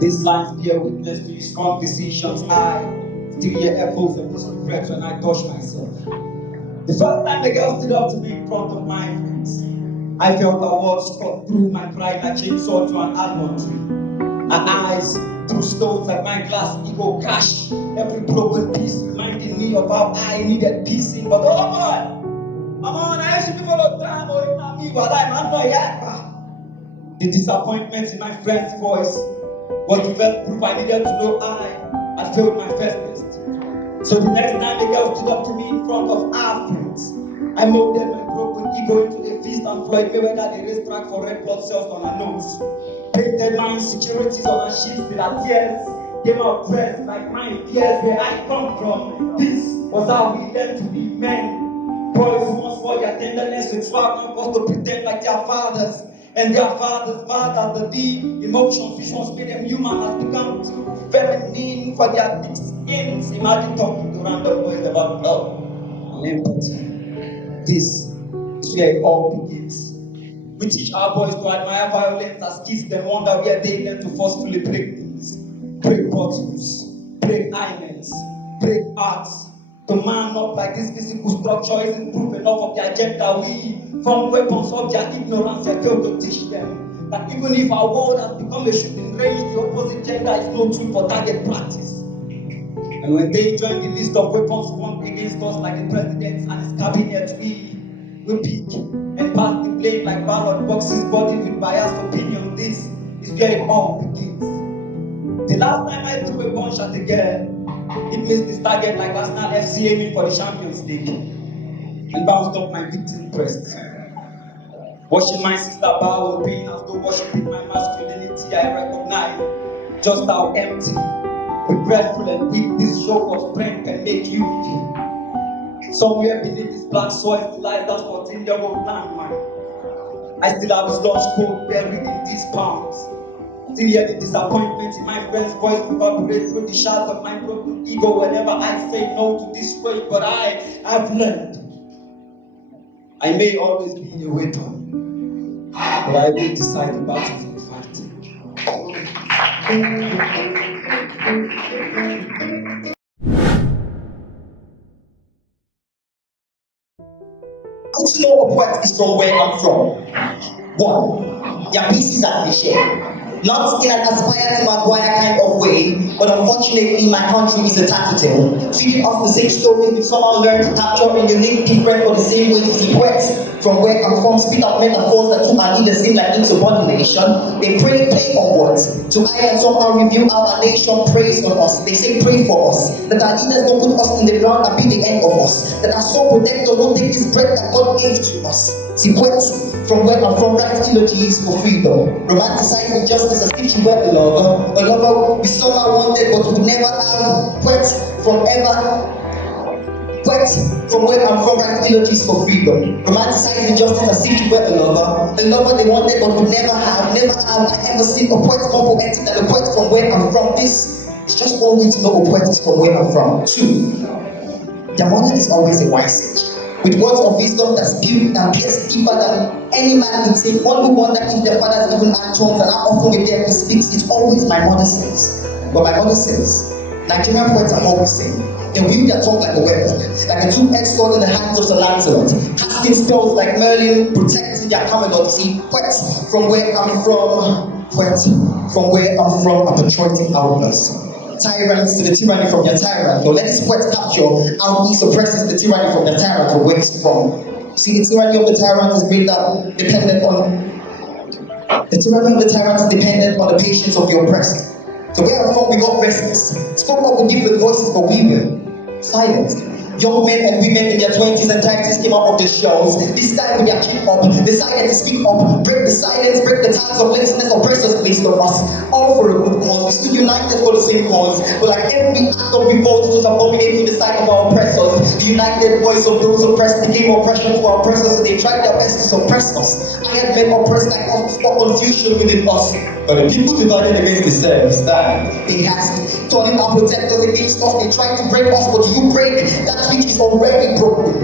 These lines bear witness to your strong decisions. I still hear echoes of these regrets when I touch myself. The first time a girl stood up to me in front of my friends, I felt her words cut through my pride like chainsaw to an almond tree. Her eyes threw stones like my glass ego cash. Every broken piece reminding me of how I needed piecing. But oh boy, I'm on, I should be followed time or in me while I'm not yet. The disappointment in my friend's voice was the first proof I needed to know I had failed my first test. So the next time a girl stood up to me in front of our friends, I molded my broken ego into a feast and Floyd Mayweather the racetrack for red blood cells on her nose. Painted my insecurities on her sheets till her tears came out pressed like my fears where I come from. This was how we learned to be men. Boys who once for their tenderness with swag not supposed to pretend like their fathers. And their fathers, the deep emotions which once made them human has become too feminine for their thick skins. Imagine talking to random boys about love and empathy. This is where it all begins. We teach our boys to admire violence as kids, then wonder where they learn to forcefully break things. Break bottles, break islands, break arts. To man up like this physical structure isn't proof enough of the agenda. We form weapons of their ignorance and fail to teach them that even if our world has become a shooting range, the opposite gender is no tool for target practice. And when they join the list of weapons formed against us like the president and his cabinet, we pick and pass the blame like ballot boxes burdened with biased opinion. This is where it all begins. The last time I threw a punch at a girl, it missed this target like Arsenal FC aiming for the Champions League and bounced off my victim breast. Watching my sister bow in pain as though worshipping my masculinity, I recognize just how empty, regretful and weak this show of strength can make you feel. Somewhere beneath this black soil still lies that 14-year-old landmine. I still have his lunch coat buried in these pounds. Still hear the disappointment in my friend's voice reverberate through the shards of my broken ego whenever I say no to this way. But I have learned I may always be a weapon, but I will decide the battles I'm fighting. I want to know what is from where I'm from. 1. Their pieces are cliche. Not in an aspire to Maguire kind of way, but unfortunately my country is a tattletale. Feeding off the same stories we somehow learned to capture in unique, different, or the same way to see poets. From where I'm from, spit out metaphors that took our leaders seem like insubordination. They play on words to hide and somehow review how our nation prays on us. They say pray for us, that our leaders don't put us in the ground and be the end of us. That our soul protectors don't take this bread that God gave to us. See, poets from where I'm from write eulogies for freedom, romanticizing justice as if you were a lover we somehow wanted but would never have. Poets from where I'm from write eulogies for freedom, romanticizing justice as if you were a lover they wanted but would never have. Never have I ever seen a poet more poetic than a poet from where I'm from. This is just one way to know a poet is from where I'm from. 2. Their mother is always a wise sage, with words of wisdom that spew and pierce deeper than any man can say. One who wonder if their fathers even had tongues and how often with them he speaks. It's always my mother says. But my mother says, Nigerian poets are always saying, they wield their tongue like a weapon, like a two-edged sword in the hands of Sir Lancelot, casting spells like Merlin, protecting their Camelot. See, poets from where I'm from, are patriotic outlaws. Tyrants to the tyranny from their tyrant. So let this poet capture how he suppresses the tyranny from the tyrant or where it's from. See, the tyranny of the tyrant is dependent on the patience of the oppressed. So where I'm from, we got restless. Spoke up with different voices, but we were silenced. Young men and women in their 20s and 30s came out of their shells. This time with their keep up, decided to speak up, break the silence, break the ties of laziness oppressors placed on us. All for a good cause. We stood united for the same cause. But like every act of revolt was abominating in the sight of our oppressors. The united voice of those oppressed became oppression for our oppressors, so they tried their best to suppress us. I had men oppressed like us to stop confusion within us. But the people divided against themselves, they had turning our protectors against us. They tried to break us, but you break that which is already broken.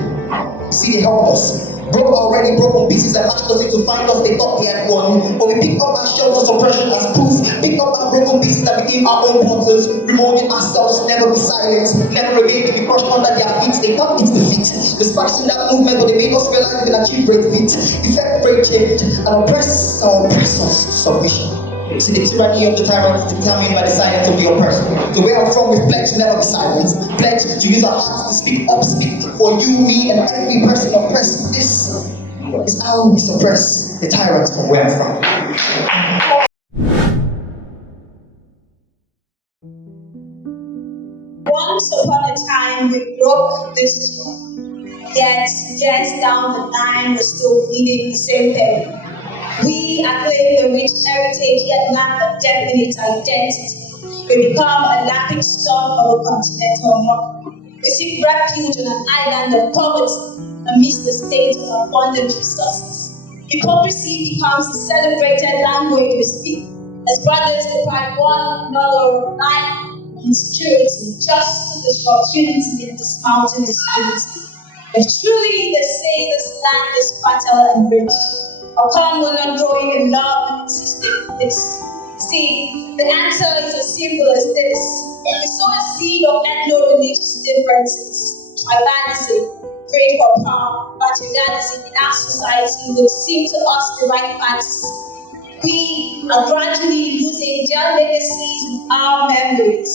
See, they helped us. Broke already broken pieces that matched us into find us. They thought they had won. But we picked up our shells of suppression as proof. Picked up our broken pieces that became our own portals. Remolding ourselves, never be silenced. Never again to be crushed under their feet. They thought it's defeat. The sparks in that movement, but they made us realize we can achieve great feat. Effect great change and oppress our oppressors to submission. See, the tyranny of the tyrant is determined by the silence of the oppressor. So where I'm from, we pledge to never be silent. Pledge to use our hearts to speak up, speak for you, me, and every person oppressed. This is how we suppress the tyrant from where I'm from. Once upon a time, we broke this chain. Yet, years down the line, we're still bleeding the same pain. We acclaim the rich heritage, yet lack a definite identity. We become a laughing stock of a continental rock. We seek refuge on an island of poverty amidst the state of abundant resources. Hypocrisy becomes the celebrated language we speak, as brothers deprive one another of life, insecurity, justice, opportunity, and dismounting disunity. If truly they say this land is fertile and rich, how come we're not growing in love and existing in this? See, the answer is as simple as this. We sow a seed of ethno-religious differences, tribalism, prayed for power, materialism in our society would seem to us the right fantasy. We are gradually losing their legacies and our memories.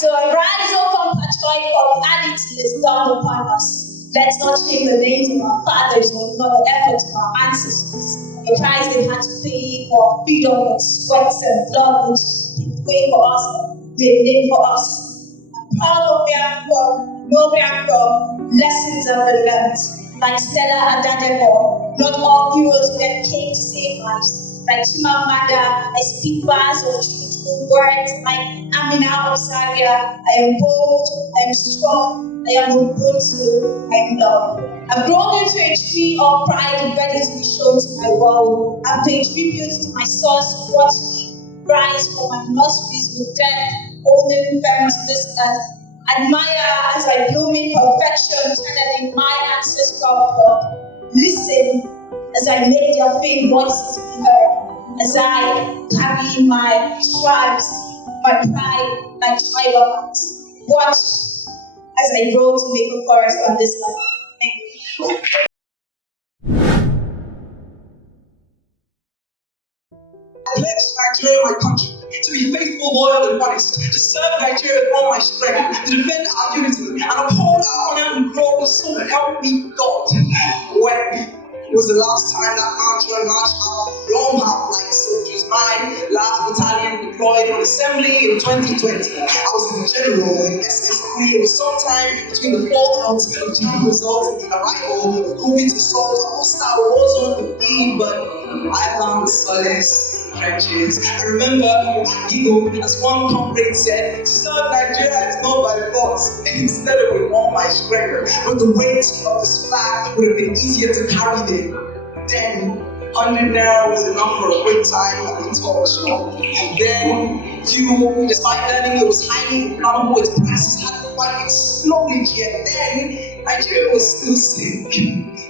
So a rise of compatriot reality is dawned upon us. Let's not shame the names of our fathers or ignore the efforts of our ancestors. The price they had to pay for freedom and sweat and blood, which paved way for us, made a name for us. I'm proud of where I'm from, know where I'm from, lessons have been learned. Like Stella Adadebo, not all heroes men came to save lives. Like Chimamanda, I speak bars of truthful words. Like Amina of Zaria, I am bold, I am strong, I am Ubuntu, I am love. I've grown into a tree of pride ready to be shown to my world. I've paid tribute to my source, watched me rise from my nostrils with death, holding firm to this earth. Admire as I bloom in perfection, channeling my ancestral blood. Listen as I make their faint voices be heard, as I carry my tribes, my pride, my tribal hearts. Watch as I grow to make a forest on this land. Thank you. I pledge Nigeria, my country, to be faithful, loyal, and honest, to serve Nigeria with all my strength, to defend our unity, and uphold our honor and glory, so help me God. When was the last time that mantra marched out your mouth like soldiers? My last battalion deployed on assembly in 2020. I was in general in SS3. It was sometime between the fallout of GP results and the arrival of COVID to solve a hostile war zone with me, but I found the solace trenches. I remember I giggled as one comrade said, to serve Nigeria is not by force, instead of with all my strength. But the weight of this flag would have been easier to carry then 100 naira was enough for a quick time at the talk show. Then, despite learning it was highly inflammable, its prices hadn't quite exploded yet. Then, Nigeria was still sick.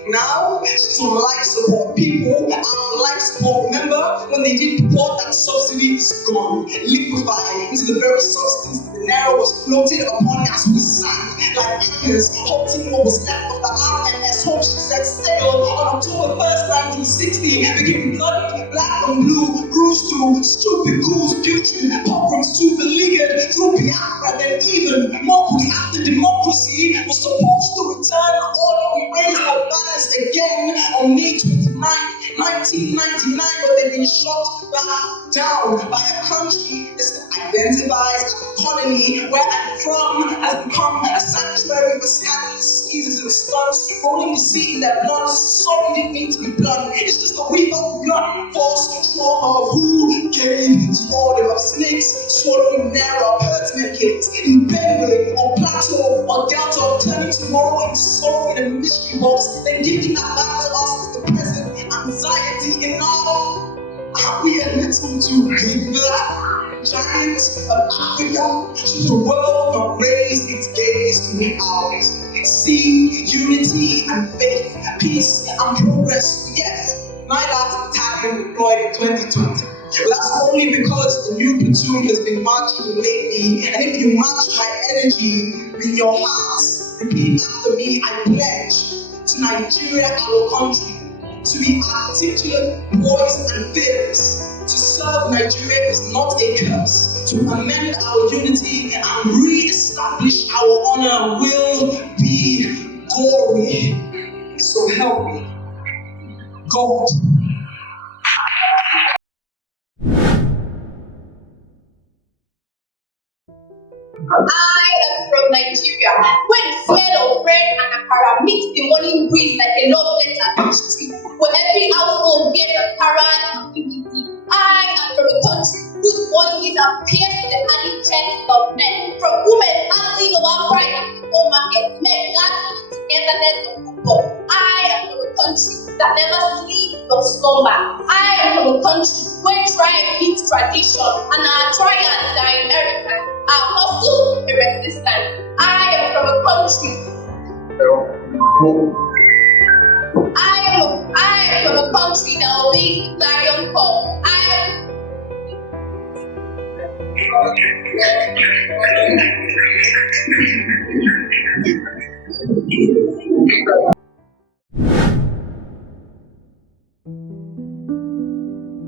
Now, she's on life support. People are on life support. Remember when they did report that subsidy is gone, liquefied into the very substance the naira was floated upon as we sank like anchors, halting what was left of the RMS Hope. She set sail on October 1st, 1960, became bloody black and blue, bruised through stupid ghouls, putrid pogroms to beleaguered through Biafra. Then even more after democracy was supposed to return, all we raised our banners again on May 29th, 1999, but they've been shot back down by a country that identifies as a colony where I'm from has become a sanctuary for scandalous skeezers and stunts, rolling the sea in their blood. Sorry, didn't mean to be blunt. It's just that we felt blunt force trauma of who gave the order of snakes swallowing narrow herdsmen kids in Benue or Plateau or Delta, turning tomorrow into smoke in a mystery box, then giving that back to us as the present anxiety in our. Are we a little too big for that? Giants of Africa, should the world not raise its gaze to ours? see unity and faith, peace and progress. Yes, my last battalion deployed in 2020. That's only because the new platoon has been marching lately. And if you match my energy with your heart, repeat after me. I pledge to Nigeria, our country, to be articulate, poised, and fearless. To serve Nigeria is not a curse. To amend our unity and re-establish our honor will be glory. So help me, God. I am from Nigeria, where the smell of bread and akara meets the morning breeze like a love letter to the street, where every household bears akara and unity. I am from a country whose voices are pierced the hiding chests of men, from women handling our pride at the home market, men gathering in togetherness of people. I am from a country that never sleeps nor slumber. I am from a country where tribe meets tradition, and our triumphs are inheritance. Our hustle is resistance. I am from a country. I am from a country that obeys the clarion call.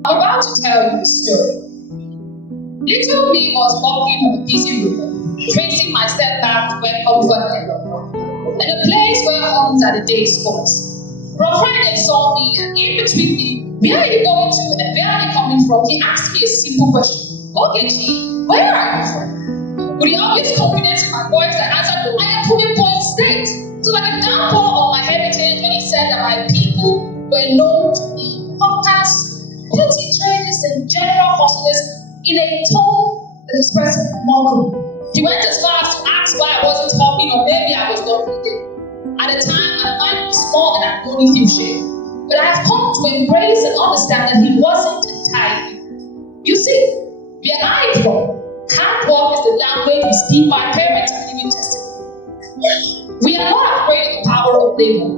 I'm about to tell you a story. Little me was walking on a busy road, tracing my step back to where comfort lay, and a place where homes are the day's sports. Bro Friday saw me, and in between me, where are you going to and where are you coming from? He asked me a simple question. Okay, G, where are you from? With the obvious confidence in my voice, I answered, I am from a point state. So like a downpour on my heritage when he said that my people were known to be hawkers, petty traders, and general hustlers in a tone that expressed mockery. He went as far as to ask why I wasn't talking, or maybe I was not reading. At the time, my mind was small and I could only feel shame. But I have come to embrace and understand that he wasn't entirely. You see, where I'm from, hard work is the language we speak. My parents are living testimony. We are not afraid of the power of labor.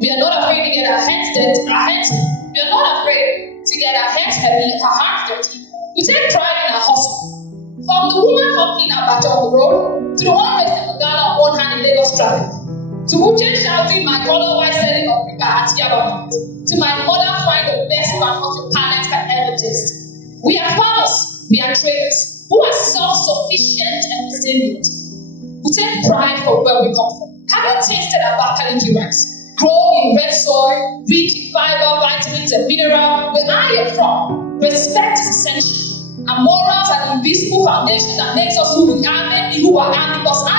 We are not afraid to get our hands dirty. We are not afraid to get our heads heavy, our hands dirty. We take pride in our hustle. From the woman hawking abacha on the road, to the one raising a gun on one hand in Lagos traffic, to Uche shouting my color while selling on paper at Yaba, to my mother frying the best pan of your palate can ever taste. We are farmers, we are traders, who are self-sufficient and resilient. We take pride for where we come from. Have you tasted Abakaliki rice? Grown in red soil, rich in fiber, vitamins, and minerals. Where I am from, respect is essential. And morals are the invisible foundation that makes us who we are, many who I am, because I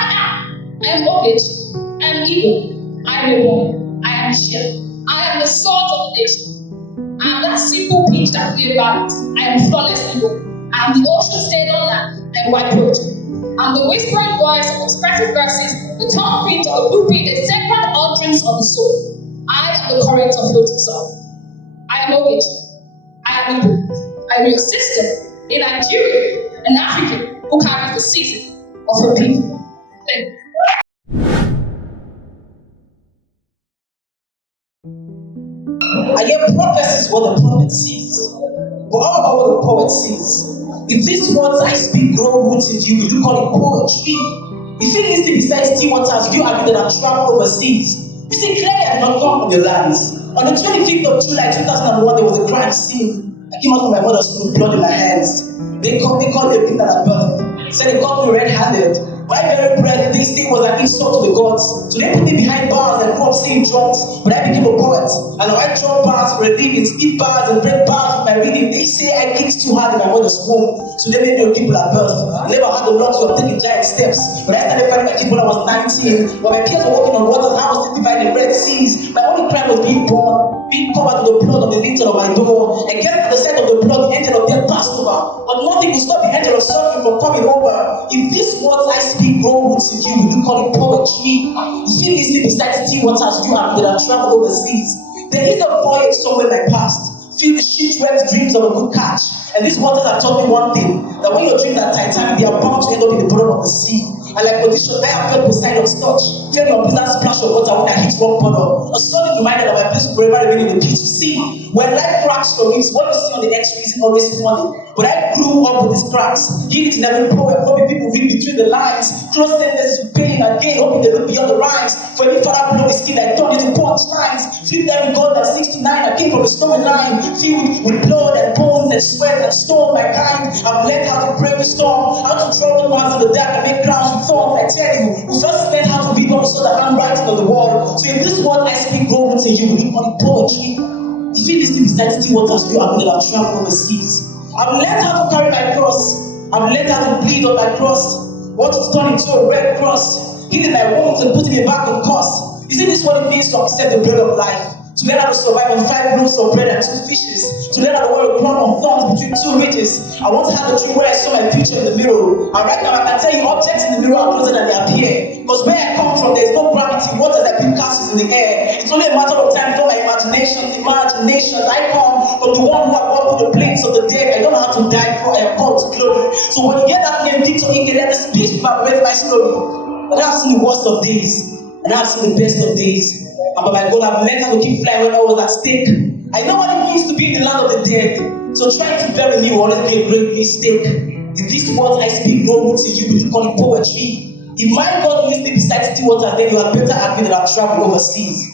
am Ogechi, I am Igbo, I am a woman, I am Shia, I am the salt of the nation. I am that simple peach that clear balance. I am flawless Igbo. I am the ocean stayed on land and white poetry. I'm the whispering voice of expressive verses, the tongue print of the blueprint, the sacred utterance of the soul. I am the current of floating song. I am Ogechi, I am Igbo, I am your sister, a Nigerian, an African who carries the season of her people. Thank you. I hear prophecy is what the prophet sees. But how about what the poet sees? If these words I speak grow roots in you, you call it poetry. If it needs to be said still waters, you have been that travel overseas. You see, clearly I did not come from the lands. On the 25th of July 2001, there was a crime scene. I came out from my mother's room, blood in my hands. They called me a pit at birth. Said they caught me red-handed. My very breath, this thing was an insult to the gods. So they put me behind bars and grew up singing drums. But I became a poet. And I drum bars for a living, speak bars and break bars with my reading. They say I kicked too hard in my mother's womb. So they made me a people at birth. I never had the luxury of taking giant steps. But I started finding my kid when I was 19. When my peers were walking on waters, I was still dividing red seas. My only crime was being born, being covered with the blood on the lintel of my door. And get to the sight of the blood, the angel of death passed over. But nothing could stop the angel of suffering from coming over. If these words I speak grow roots in you, you call it poetry. You feel listening beside still waters you have that have traveled overseas. There is a voyage somewhere in my past. Feel the shipwrecked dreams of a good catch. And these waters have taught me one thing, that when your dreams are titanic, they are bound to end up in the bottom of the sea. And like audition, I have felt Poseidon's touch, felt your pleasant splash of water when I hit rock bottom. A solid reminder that my place will forever remain in the pit. You see, when life cracks for me, what you see on the X-ray isn't always funny. But I grew up with these cracks, hid it in every poem, hoping people read between the lines, close sentences with pain and gain, hoping they look beyond the rhymes. For every father blow his skin, I turned into punchlines. Flipped every god that 6 to 9, I came from a storyline, filled with blood and bones and sweat and stone by kind. I've learned how to brave the storm, how to draw the lines in the dark and make crowns with thorns. I tell you, we first learned how to read what we saw the handwriting on the wall. So in this world I speak grow roots in you, we on poetry. If you listen beside still waters, you have that I've traveled overseas. I've learned how to carry my cross. I've learned how to bleed on my cross. What is turned into a red cross, healing my wounds and putting me back on course. Isn't this what it means to accept the bread of life? To learn how to survive on 5 loaves of bread and 2 fishes. To learn how to wear a crown of thorns between 2 ridges. I once had a dream where I saw my picture in the mirror. And right now I can tell you objects in the mirror are closer than they appear. Because where I come from, there is no gravity. What does I build castles in the air? It's only a matter of time before my imaginations. I come from the one who had walked through the plains of the dead. I don't know how to die before I am called to glory. So when you get that name, Victor Ike, let the speech evaporate my story. But I've seen the worst of days, and I've seen the best of days. And by my God, I've learned how to keep flying when I was at stake. I know what it means to be in the land of the dead. So trying to bury me will always be a great mistake. In these words I speak, no roots in you, we call it poetry. If my God lives me beside still waters, then you had better agree that I've traveled overseas.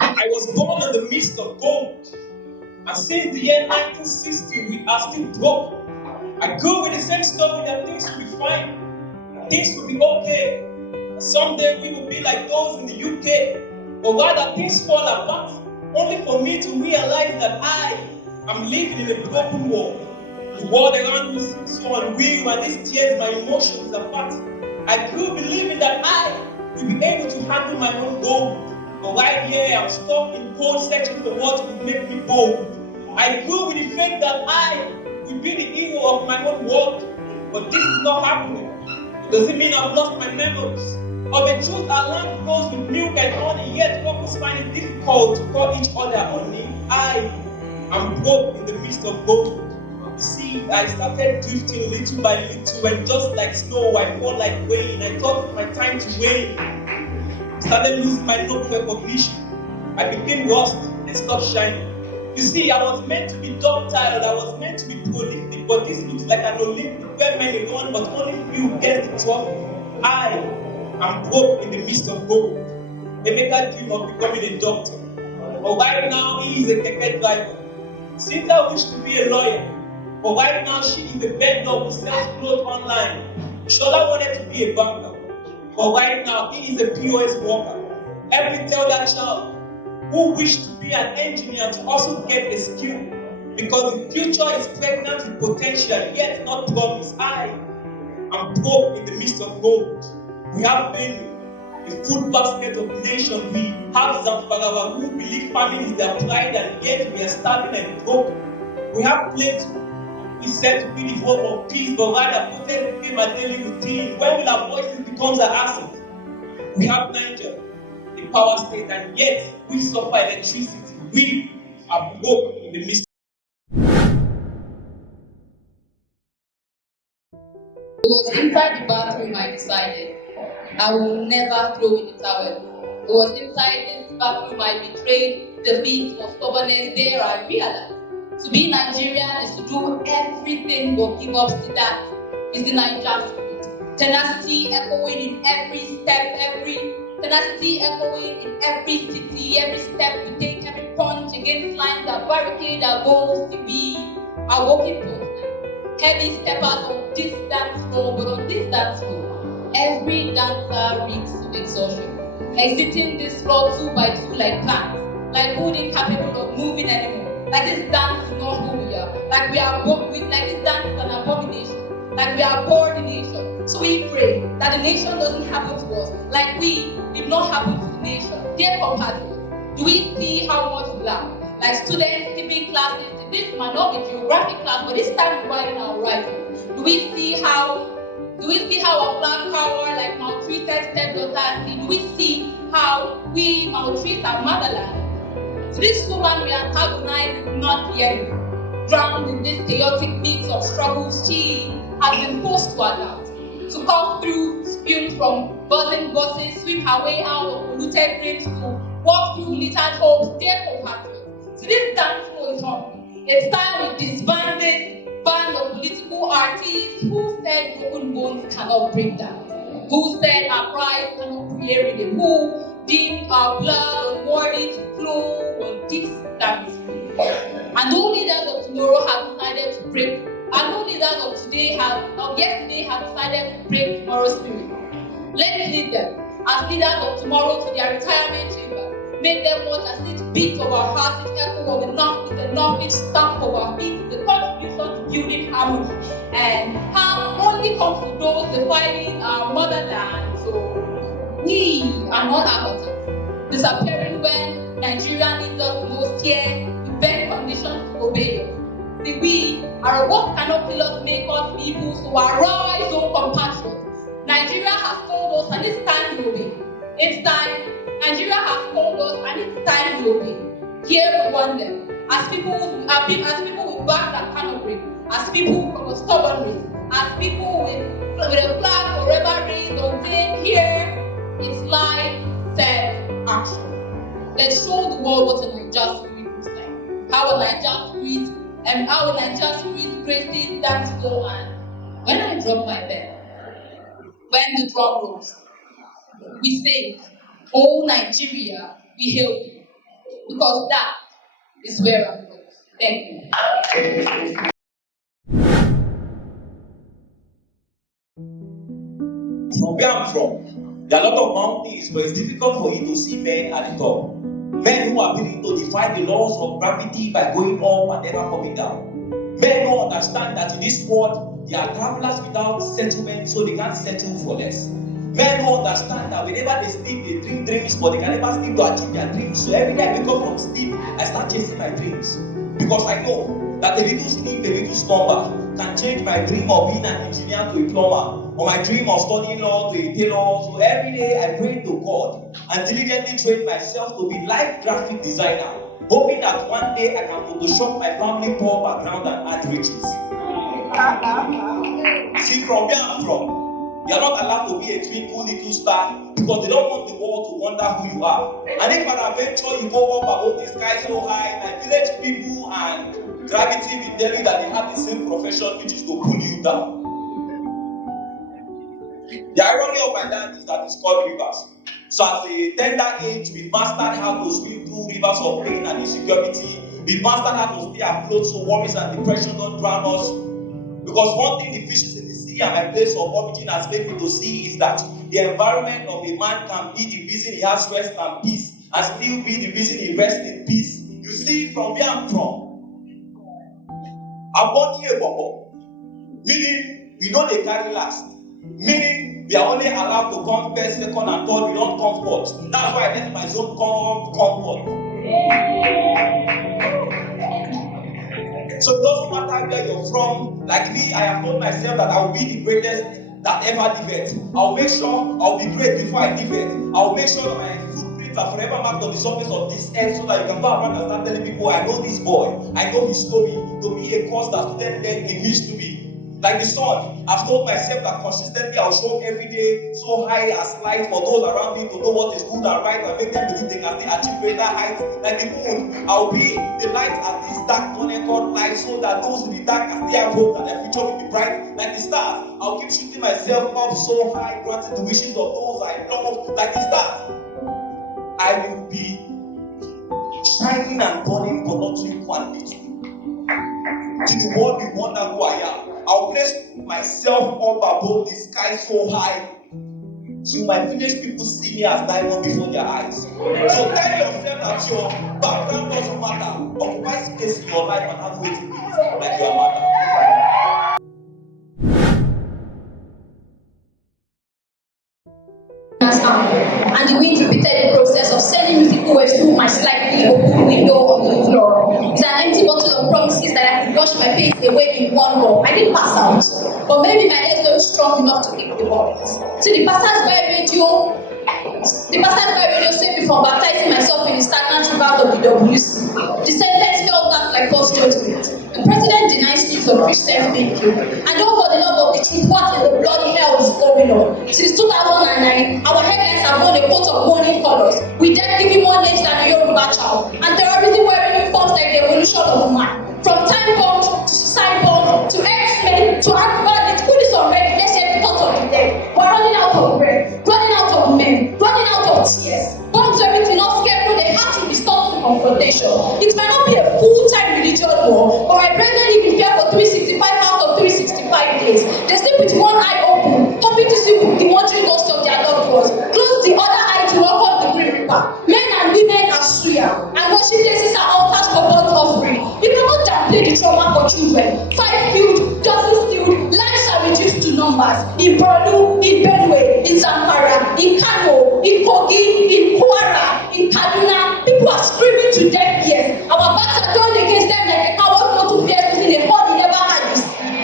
I was born in the midst of gold. And since the year 1960, we are still broke. I go with the same story that things will be fine, things will be okay. And someday we will be like those in the UK. But rather things fall apart, only for me to realize that I am living in a broken world. The world around me seems so unreal, and this tears my emotions apart. I grew believing that I will be able to handle my own gold. But right here, I'm stuck in cold sections of what would make me bold. I grew with the faith that I will be the hero of my own world. But this is not happening. It doesn't mean I've lost my memories. Of the truth, our land flows with milk and honey, yet couples find it difficult to call each other honey. I am broke in the midst of gold. You see, I started drifting little by little, and just like snow, I fall like rain. I thought it was my time to wane. Started losing my note recognition. I became rust and stopped shining. You see, I was meant to be dog-tired, I was meant to be prolific, but this looks like an Olympic where many run, but only few get the trophy. I am broke in the midst of gold. Emeka dreamed of becoming a doctor, but right now he is a keke driver. Cynthia wished to be a lawyer, but right now she is a vendor who sells clothes online. Shola wanted to be a banker, but right now he is a POS worker. Every tell that child who wished to be an engineer to also get a skill, because the future is pregnant with potential, yet not promised. I am broke in the midst of gold. We have Benue, the food basket of the nation. We have Zamfara, who believe family is their pride, and yet we are starving and broke. We have Plato, who is said to be the hope of peace, but rather protest became a daily routine. When will our voices become an asset? We have Niger, the power state, and yet we suffer electricity. We are broke in the midst. It was inside the bathroom I decided I will never throw in the towel. It was inside this bathroom I betrayed defeat or stubbornness. There I realized to be Nigerian is to do everything but give up to that. Is the Nigerian spirit. Tenacity echoing in every step, tenacity echoing in every city, every step we take, every punch against lines that barricade our goals to be our walking post. Heavy steppers on this dance floor, but on this dance floor, every dancer reads to exhaustion. Exiting this floor 2 by 2 like plants, like wood incapable of moving anymore. Like this dance is not who we are. Like we are born with, like this dance is an abomination. Like we are born the nation. So we pray that the nation doesn't happen to us. Like we did not happen to the nation. Dear compatriots, do we see how much we lack? Like students skipping classes, this might not be geographic class, but this time dividing our rifle. Do we see how our black power, like maltreated stepdaughters, do we see how we maltreat our motherland? So this woman we antagonize is not the enemy. Drowned in this chaotic mix of struggles, she has been forced to adapt, to come through spumes from buzzing buses, swim her way out of polluted dreams, to walk through littered hopes, dear compatriots. So this dance floor is hungry. It's time we disband this band of political artists who said broken bones cannot break down, who said our pride cannot create rhythm, who deemed our blood unworthy to flow on this dance. And no leaders of tomorrow have decided to break, and no leaders of today of yesterday have decided to break tomorrow's spirit. Let's lead them as leaders of tomorrow to their retirement chambers. Make them watch as each beat of our hearts, each echo of enough is enough, each stamp of our feet is a contribution to building harmony. And harm only comes to those defining our motherland. So we are not avatars, disappearing when Nigeria needs us the most here. Beg conditions to obey us. See, we are what cannot kill us, make us people, so arise, O compatriots. Nigeria has told us, and it's time we obey. It's time. Nigeria has told us, and it's time we obey. Here we want them, as people with back that cannot break, as people from a stubborn race, as people with a flag forever raised until here it's life, self, action. Let's show the world what a Nigerian spirit looks like. How will I just read grace this dance floor, and when I drop my pen, when the drum rolls, we sing, oh Nigeria, we hail you, because that is where I'm going. Thank you. From where I'm from, there are a lot of mountains, but it's difficult for you to see men at the top. Men who are willing to defy the laws of gravity by going up and never coming down. Men who understand that in this world, they are travelers without settlement, so they can't settle for less. Men who understand that whenever they sleep, they dream dreams, but they can never sleep to achieve their dreams. So every day I wake up from sleep, I start chasing my dreams. Because I know that a little sleep, a little slumber can change my dream of being an engineer to a plumber, or my dream of studying law to a tailor. So every day I pray to God and diligently train myself to be life graphic designer, hoping that one day I can Photoshop my family poor background and add riches. See, from where I'm from, you are not allowed to be a twinkle little star because they don't want the world to wonder who you are. And if by adventure you go up above the sky so high, my village people and gravity will tell you that they have the same profession, which is to pull you down. The irony of my dad is that it's called rivers. So at a tender age, we mastered how to swim through rivers of pain and insecurity. We mastered how to stay afloat so worries and depression don't drown us. Because one thing the fishes in the sea and my place of origin has made me to see is that the environment of a man can be the reason he has rest and peace, and still be the reason he rests in peace. You see, from where I'm from, I'm born here, meaning we know they carry last. Meaning we are only allowed to come first, second, and third. We don't come fourth. That's why I let my zone come fourth. So it doesn't matter where you're from. Like me, I have told myself that I will be the greatest that ever lived. I'll make sure I'll be great before I live it. I'll make sure that my footprints are forever marked on the surface of this earth, so that you can go around and start telling people, I know this boy, I know his story, to be a course that students learn English to be. Like the sun, I've told myself that consistently I'll show up every day so high as light for those around me to know what is good and right and make them believe they can still achieve greater heights. Like the moon, I'll be the light at this dark tunnel called life, so that those in the dark can still have hope that their future will be bright. Like the stars, I'll keep shooting myself up so high, granting the wishes of those I love. Like the stars, I will be shining and burning, but not too one little. To the world will wonder who I am. I'll place myself up above the sky so high, so my village people see me as diamond before their eyes. So tell yourself that your background doesn't matter. Occupy space in your life and have waiting lists like your matter. And the wind repeated the process of sending musical waves through my slightly open window on the floor. It's an empty bottle of promises that I could wash my face away in one go. I didn't pass out, but maybe my legs weren't strong enough to kick the ball. So the passers-by radio saved me from baptizing myself in the stagnant river of the WC. The sentence fell back like false judgment. The president denies news of Christians being killed. And oh, for the love of the truth, what in the bloody hell is going on? Since 2009, our headlines have worn a coat of warning colors. We dare giving more names than a Yoruba child. And terrorism wearing uniforms like the evolution of man. From time bomb to suicide bomb to X-Men to Akbar, put this already, let's say the thought of the dead. We're running out of breath, running out of men, running out of tears. Bombs, everything, not scarecrow, they have to be stopped through confrontation. It might not be a full-time religious war, but my brethren live in fear for 365 out of 365 days. They sleep with one eye open, hoping to see the wandering ghosts of their loved ones. Close the other eye to welcome the Green Reaper. Men and women are suya, and worship places are altars for burnt offering. You cannot downplay the trauma for children. 5 killed, dozens killed, lives are reduced to numbers. In Borno, in Benue, in Zamfara, in Kano, in Kogi, in Kwara, in Kaduna, people are screaming to deaf ears. Our backs are turned against them like a coward not to fear within a horde he never had this.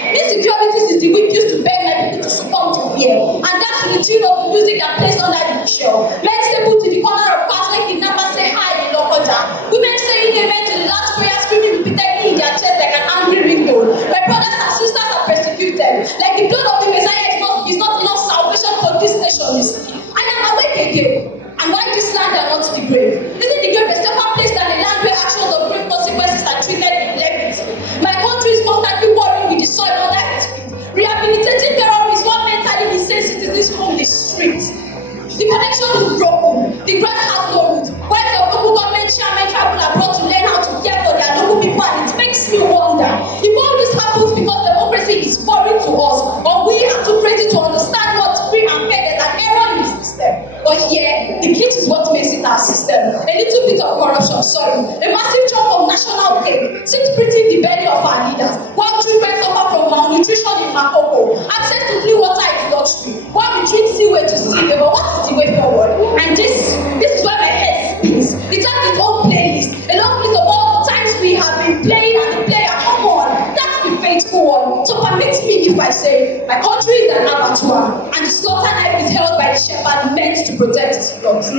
Insecurity is the weak used to beg my people to succumb to fear. And that's the tune of the music that plays under the shell. Men stapled to the corner of cars when kidnappers say hi in Lokoja. Women saying amen to the last prayer screaming repeatedly in their chest like an angry ringtone. My brothers and sisters are persecuted. Like the blood of the Messiah is not enough salvation for this nation, you see. I am awake again. And why this land and not the grave? Isn't the grave a safer place than a land where actions of grave consequences are treated in levity? My country is constantly warring with the soil under its feet. Rehabilitating terrorists while mentally insane citizens from the streets. The connection is broken. The grass has no root. Why the local government chairman travel abroad to learn how to care for their local people? And it makes me wonder if all this happens because democracy is foreign to us, or we are too crazy to understand what's free and fair. There's an error in the system. But here, the kit is what makes it our system. A little bit of corruption, sorry. A massive chunk of national gain sits pretty in the belly of our leaders. While children suffer from malnutrition in Makoko, access to clean water is luxury. While we drink seaway to sea, but what is the way forward? And this is where my head spins. It has its own playlist. A long list of all the times we have been playing and the player. Come on, that's the faithful one. So permit me if I say, my country is an abattoir, and the slaughter knife is held by the shepherd meant to protect his flocks.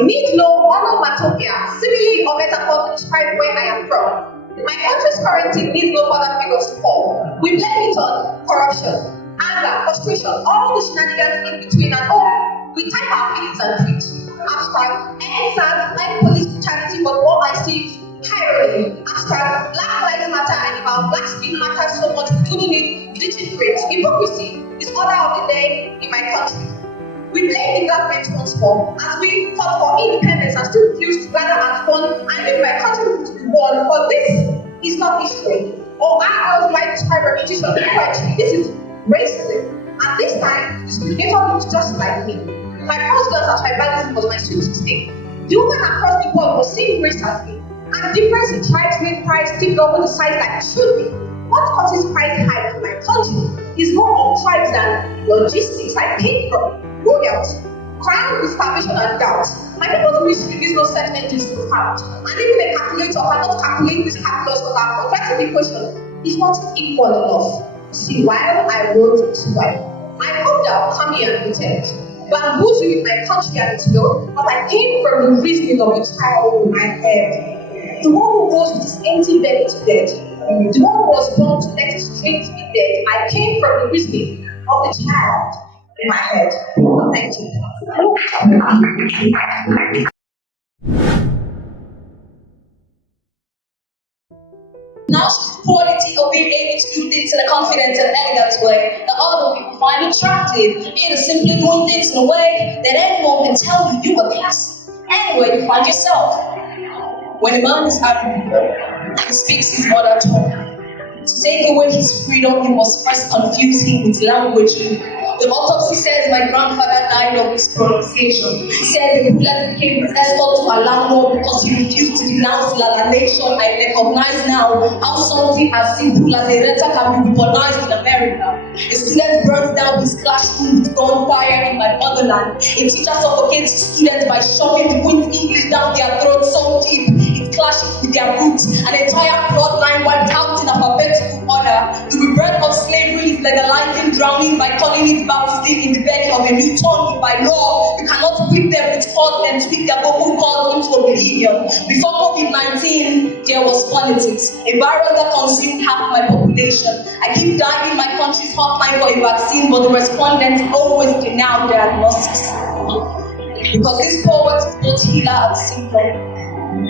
Need no onomatopoeia, simile or metaphor to describe where I am from. My country's currency needs no further figures to fall. We blame it on corruption, anger, frustration, all the shenanigans in between, and all. We type our feelings and tweet. Abstract, NSAS, like police brutality, but all I see is tyranny. Abstract, Black Lives Matter animal, black skin matters so much, we don't need bleaching grades. Hypocrisy is order of the day in my country. We blame the government once more as we fought for independence and still refuse to gather and fund and leave my country to be won. But this is not history. Or I always like to describe repetition in poetry. This is racism. And this time, the discriminator looks just like me. My first glance at tribalism was my sweet 16. The woman across the board was seeing race as me. And difference in tribes made price stick double the size like it should be. What causes price hike in my country is more of tribes than logistics I came from. Royalty, crowned with starvation and doubt. My people's mystery is no set engines to count. And even a calculator cannot calculate this calculus because our quadratic equation is not equal enough. See, while I wrote to write, I hope that I'll come here and pretend. Bamboozle with my country and its will, but I came from the reasoning of a child in my head. The one who goes with his empty belly to bed. The one who was born to let his strength be dead. I came from the reasoning of the child in my head. No, thank you. Now she's the quality of being able to do things in a confident and elegant way that other people find attractive. It is simply doing things in a way that anyone can tell you are classy. Anyway, you find yourself. When a man is angry, he speaks his mother tongue. To take away his freedom, you must first confuse him with language. The autopsy says my grandfather died of this pronunciation. He said the bullet became his escort to a landlord because he refused to denounce nation. I recognize now how something as simple as a letter can be weaponized in America. A student burns down his classroom with gunfire in my motherland. A teacher suffocates students by shoving the Queen's English down their throats so deep it clashes with their roots, an entire bloodline wiped out in alphabetical order. The rebirth of slavery is legalizing drowning by calling it baptism in the belly of a new tongue. By law, you cannot whip them with force and tweak their vocal cords into oblivion. Before COVID-19, there was politics, a virus that consumed half my population. I keep dialing my country's hotline for a vaccine, but the respondents always deny diagnostics. Because this poet is both healer and symptom.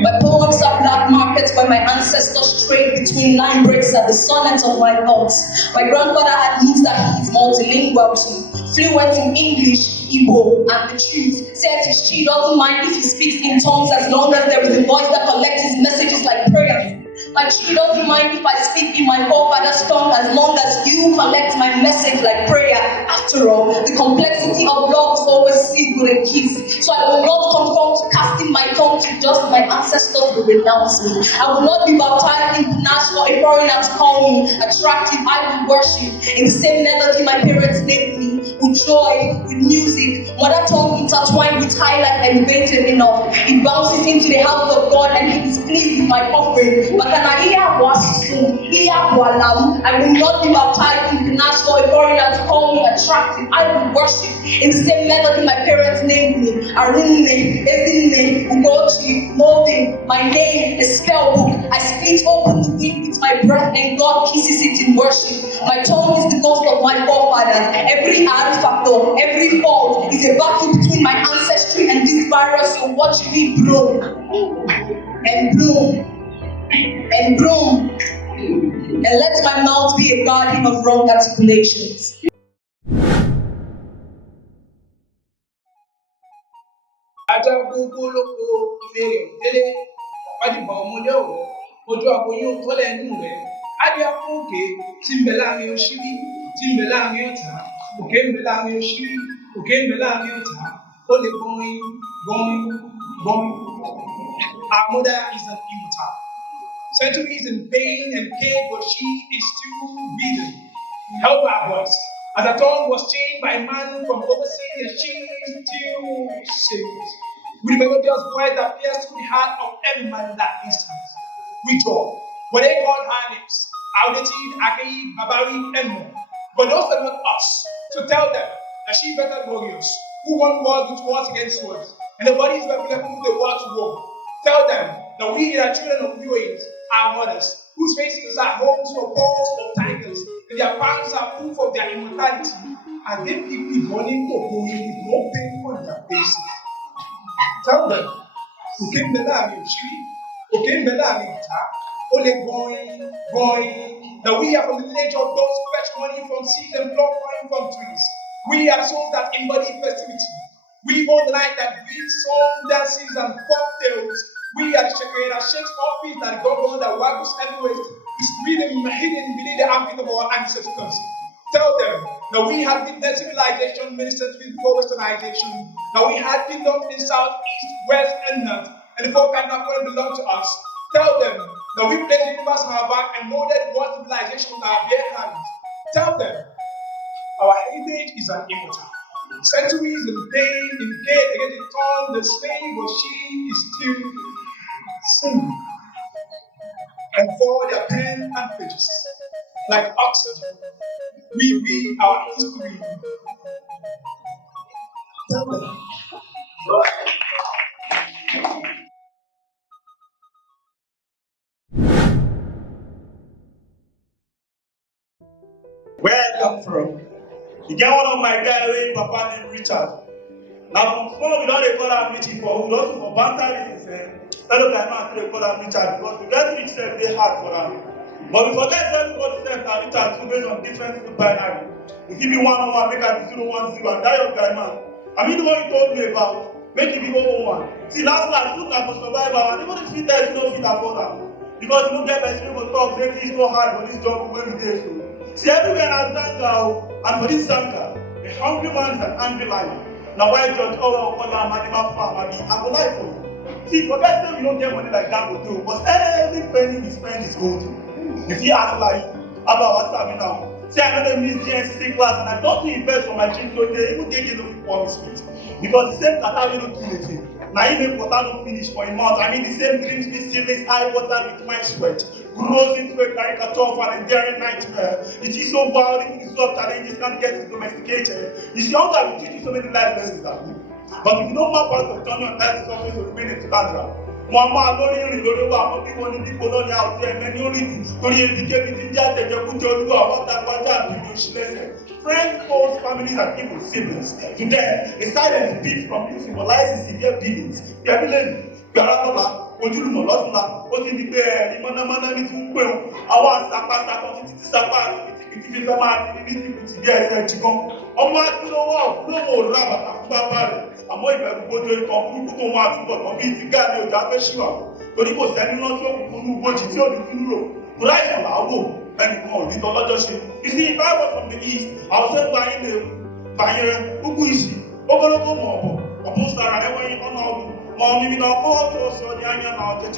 My poems are black markets where my ancestors trade between line breaks and the sonnets of my thoughts. My grandfather admits that he is multilingual too, fluent in English, Igbo, and the truth. Says she doesn't mind if he speaks in tongues as long as there is a voice that collects his messages like prayer. My tree doesn't mind if I speak in my forefather's tongue as long as you collect my message like prayer. After all, the complexity of love is always sealed with a kiss. So I will not conform to casting my tongue to just my ancestors will renounce me. I will not be baptized in panache for a foreigner to call me attractive. I will worship in the same melody my parents named me, with joy, with music. Mother tongue intertwined with highlight elevated enough. It bounces into the house of God and he is pleased with my offering. But I will not be baptized in panache for a foreigner to call me attractive. I will worship in the same melody my parents named me. Arunne, Ezinne, Ugochi, Molding. My name is spell book. I split open the wind with my breath and God kisses it in worship. My tongue is the ghost of my forefathers. Every artifact, every fault is a battle between my ancestry and this virus. So watch me bloom and bloom and bloom, and let my mouth be a guardian of wrong articulations. Ajá gbogbo lóko ilé rẹ̀ délé, ọ̀pájùbọ̀ ọmọdé ọ̀wọ́, ojú aboyún tọ́lẹ̀ inú rẹ̀, adé fún òkè tí ń bẹ láàrin oṣírí, tí ń bẹ láàrin ọ̀tá, òkè ń bẹ láàrin oṣírí, òkè ń bẹ láàrin ọ̀tá, ó lè gbọ́nrin, gbọ́nrin, gbọ́nrin. Our mother is an immortal. Centuries in pain and pain, but she is still breathing. Help our voice. As her tongue was changed by a man from overseas, and she still sings. With the melodious voice that pierces to the heart of every man in that instant. We joy. What they call her names, outdated, archaic, barbaric, and more. But those are not us. So tell them that she better warriors who won wars with wars against swords, and the bodies were people who they war to war. Tell them that we are children of UAs, our mothers, whose faces are homes for paws of tigers, and their palms are proof of their immortality. And they pick the morning to go in with no pain on their faces. Tell them, who came the land in Chile, who came the land in Ta, only going, that we are from the lineage of those who fetch money from seas and blood wine from trees. We are souls that embody festivity. We hold the light that breathes song, dances, and folktales. We are the shakera that shakes all feet that go that waggles everywhere is hidden beneath the armpit of our ancestors. Tell them that we have witnessed civilization many centuries before westernization, that we had kingdoms in south, east, west, and north, and the folk cannot belong to us. Tell them that we placed the universe on our back and molded world civilization with our bare hands. Tell them our heritage is an immortal. Centuries in pain, in pain against the tongue, the slave, but she is still singing. And for their pen and pages, like oxygen, we read our history. Tell them. Where I come from, you get one of my guys wey papa named Richard. Now from small we don't dey call am Richie for we also for banter reasons fellow guy man still dey call am Richard because to get rich sef dey hard for am. But we forget say everybody sef na Richard too based on different food binary. You fit be 101 make I be 010 and that your guy man. I mean the one you told me about make you be 001. See last food na for survival and even if you fit tell you no fit afford am because you no get person wey go talk say things no hard for this job wey we dey so. See, everywhere na Zanga, and for this Zanga, a hungry man is an angry lion. Now, why Judge Orwell call am animal farm? I mean, I go lie for you. See, forget say we don't get money like that, but every penny we spend is golden. If you ask like, about what's happening now? See, I know they miss GNCC class, and I don't invest for my dream, so they even get no fit promise me. Because the same Qatar we don't kill the thing. Now even water no finish for him mouth. I mean the same dreams, this ceilings, high water with my sweat grows into a caricature of an enduring nightmare. It is so wild, even the soft challenges can't get domesticated. You see, hunger will teach you so many life lessons that way. But if you don't map out the journey on that surface to remain in Sandra, wọn máa lórí ìrìn lórí wa àwọn bí wọn ní dípò náà ní àwùjọ ẹ̀mẹ́ ní orídìí torí ebíkébi ti ń já tẹ̀jẹ̀kújẹ olúwa àwọn tàgbájá àbíyí òṣìlẹ̀sẹ̀. Friends, foes, families, and even siblings. To them, a silent beat from you symbolizes severe beatings. Bíẹ́bílẹ̀nì, gbàràtọ̀lá, ojúlùmọ̀ lọ́túnla, ó ti di pé ẹ̀rí mọ́nàmọ́ná ní tí ń pè ó. Àwọn àsapàsà kan títí tí sápá àti kìtìkìtì fífẹ́ máa ti ní tìkùtì bí ẹsẹ̀ jìgàn. Ọmọ adúlọ́wọ́ òkúlọ́wọ́ òrùlá bàtà fún bàbá rẹ̀. Àmọ́ ìbẹ̀rù gbójú ikọ̀ burúkú tó wọn àtúbọ̀ tán bíi ti gáà ní ọjà fẹ́ ṣíwà. Torí kò sẹ́ni náà tí òkùnkùn ní ubojì tí ò ní tún rò. Kùráìsì làwò ẹnìkan ò ní tọ́lọ́jọ́ ṣe. You see, if I was from the east, I would say Banyere, Ugu Isi, Ogologo Mobo, Opostara, Ewen, Onobu, Mommy, no photo, so the onion out of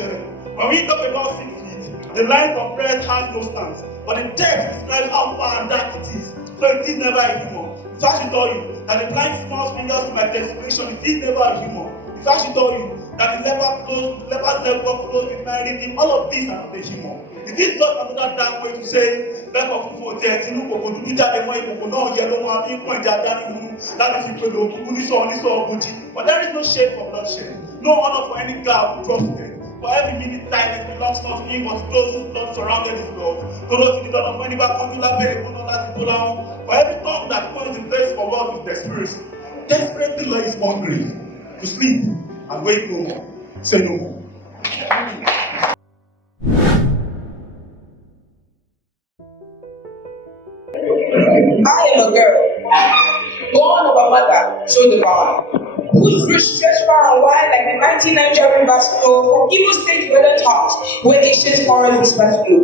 when we talk about 6 feet, the length of breath has no stance, but the depth describes how far and dark it is. So it is never a human. If I should tell you that the blind small fingers to my desperation, it is never a human. If I should tell you that the leper's level flows with my rhythm, all of these are not a human. It is just another dark way to say lẹ́kọ̀ọ́ fúnfún òtí ẹ̀ tínú kòkò dúdú jáde mọ́ ìkòkò náà yẹ ló wọn àbí pọ̀ ìjà dání mú láti fi pèlè òkúkú nísọ̀ ògùnjì. But there is no shame for bloodshed, no honor for any God who trusts them. For every minute silence belongs not to him but to those whose blood surrounded his love. Tolo ti di dandan fún ẹni bá kọjú lábẹ́ ìkúná láti tó láwọn. For every tongue that points in place for wealth is desperation. Desperately lies hungry to sleep and wake no more. Say no more. I am a girl, born of a mother, so divine, whose roots stretch far and wide like the 99 Nigerian basketball from Imo State Northern House, where ancient forests flow.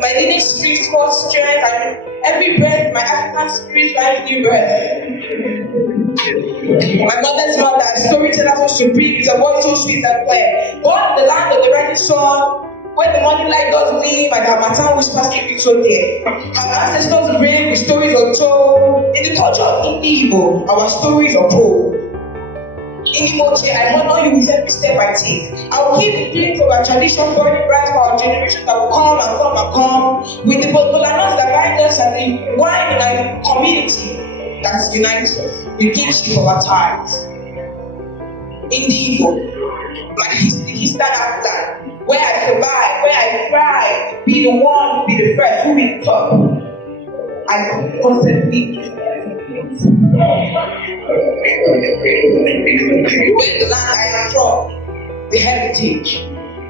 My lineage streaks forth strength, and every breath, my African spirit finds new birth. My mother's mother, storyteller so supreme, is a voice so sweet and fair. Born in the land of the rising sun, where the morning light does gleam and her maternal whispers keep it so dear. Our ancestors brave with stories untold. In the culture of Igbo, our stories are told. In Imoche, I honor you with every step I take. I will keep the dreams of our tradition burning bright for our generation that will come and come and come. With the Bolanos that bind us and the wine in our community that unites us. We kinship of our ties. In the Igbo, my history Africa, where I survive, where I thrive, be the one, be the first, who be the top. I constantly where the land I am from, the heritage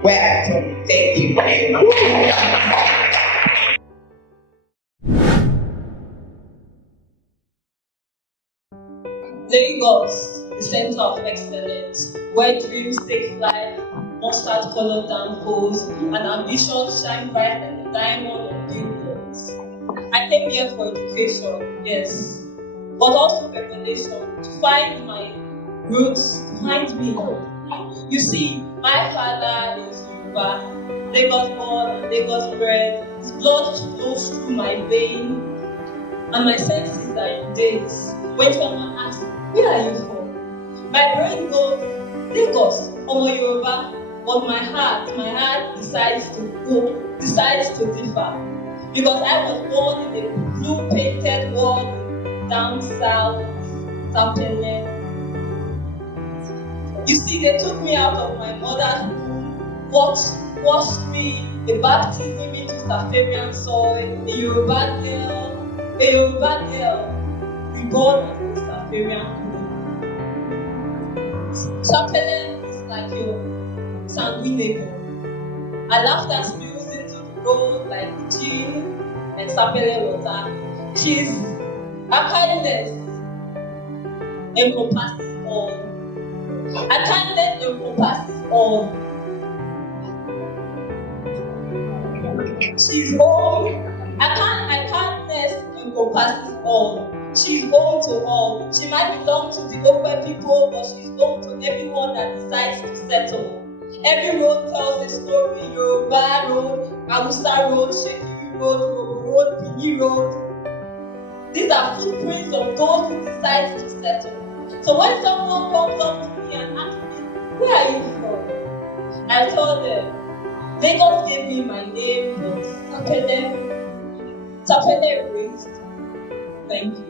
where I am from. Thank you. Lagos, the center of excellence, where dreams take flight, mustard colored downpours, and ambition shine bright like the diamond of billboards. I came here for education, yes, but also revelation, to find my roots, to find me. You see, my father is Yoruba, Lagos born, Lagos bred. His blood flows through my veins, and my senses are in days. When someone asks, where are you from? My brain goes, Lagos, Omo Yoruba, but my heart decides to differ. Because I was born in a blue painted world down south, Sapele. You see, they took me out of my mother's womb, washed me, a baptism into Safarian soil, a Yoruba girl, reborn as a Safarian queen. Sapele is like your sanguine neighbor. I laughed and spills into the road like gin and Sapele water. Her kindness encompasses all. Her kindness encompasses all. She's home. Her kindness encompasses all. She's home to all. She might belong to the Ope people, but she's home to everyone that decides to settle. Every road tells a story. Yoruba Road, Hausa Road, Shekiri Road, Robo Road, Bini Road. These are footprints of those who decide to settle. So when someone comes up to me and asks me, Where are you from? I told them, Lagos gave me my name, but Sapele erased. Thank you.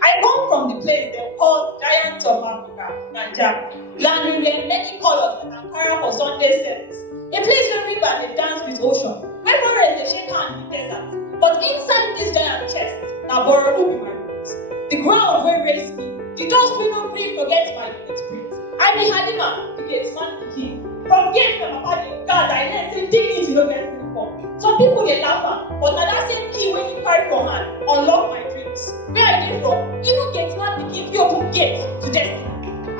I come from the place they call Giants of Africa, Nigeria. Land where many colors and Ankara for Sunday service. A place where river they dance with ocean, where forest they shake hand with desert. But inside this giant chest, now Borobu be my roots. The ground where raised me, the dust will not breathe forget my footprint. I be Halima, the gates man the king. From here from my body, God, I learned say dignity no get uniform. Some people they laugh am, but now that same key when you carry for hand unlock my dreams. Where I came from, even gates man begin to open gates to destiny.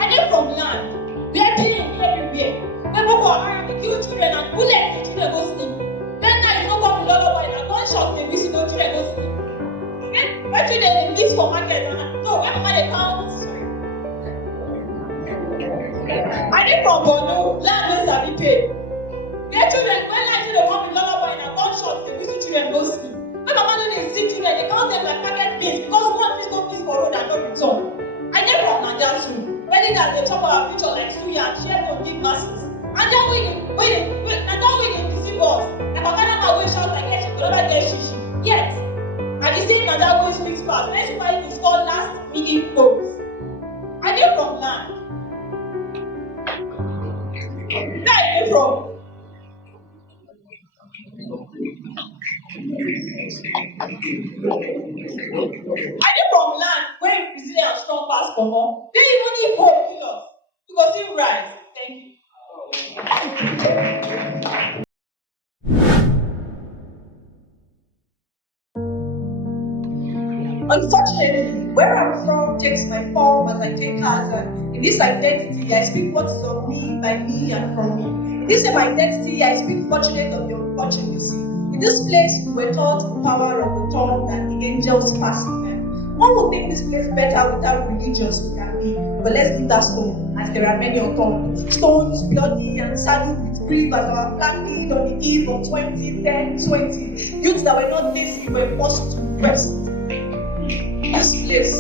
I came from land where pain dey everywhere, where Boko Haram dey kill children and bullets the children go sleep. When night no come with lullaby na gunshot dey whistle no children go sleep. Where children dey bleed for market and no where mama dey count. I came from Borno, land wey sabi pay. Where children, when night dey come with lullaby na gunshot dey whistle children go sleep. When mama no dey see children, they count them like market beans because one fish go miss for road and no return. I came from Naija too, where leaders dey chop our future like suya and share to give masses. Naija wey dey deceive us, like Ogadama wey shout like Eshi go never get shishi. Yet, na the same Naija wey speak fast, when Super Eagles score last minute goals. I came from land. Where I came from? I dey from land where resilience strong pass comot. Dey even if hope kill us, we go still rise. Thank you. Unfortunately, where I'm from takes my form as I take hers, and in this identity, I speak what is of me, by me, and from me. In this same identity, I speak fortunate of the unfortunate, you see. In this place, we were taught the power of the tongue that the angels pass in them. One would think this place better without religious we can be, but let's leave that stone, as there are many untold. Stones bloody and saddled with grief as our flag laid on the eve of 2010-20. Youths that were not lazy were forced to rest. This place,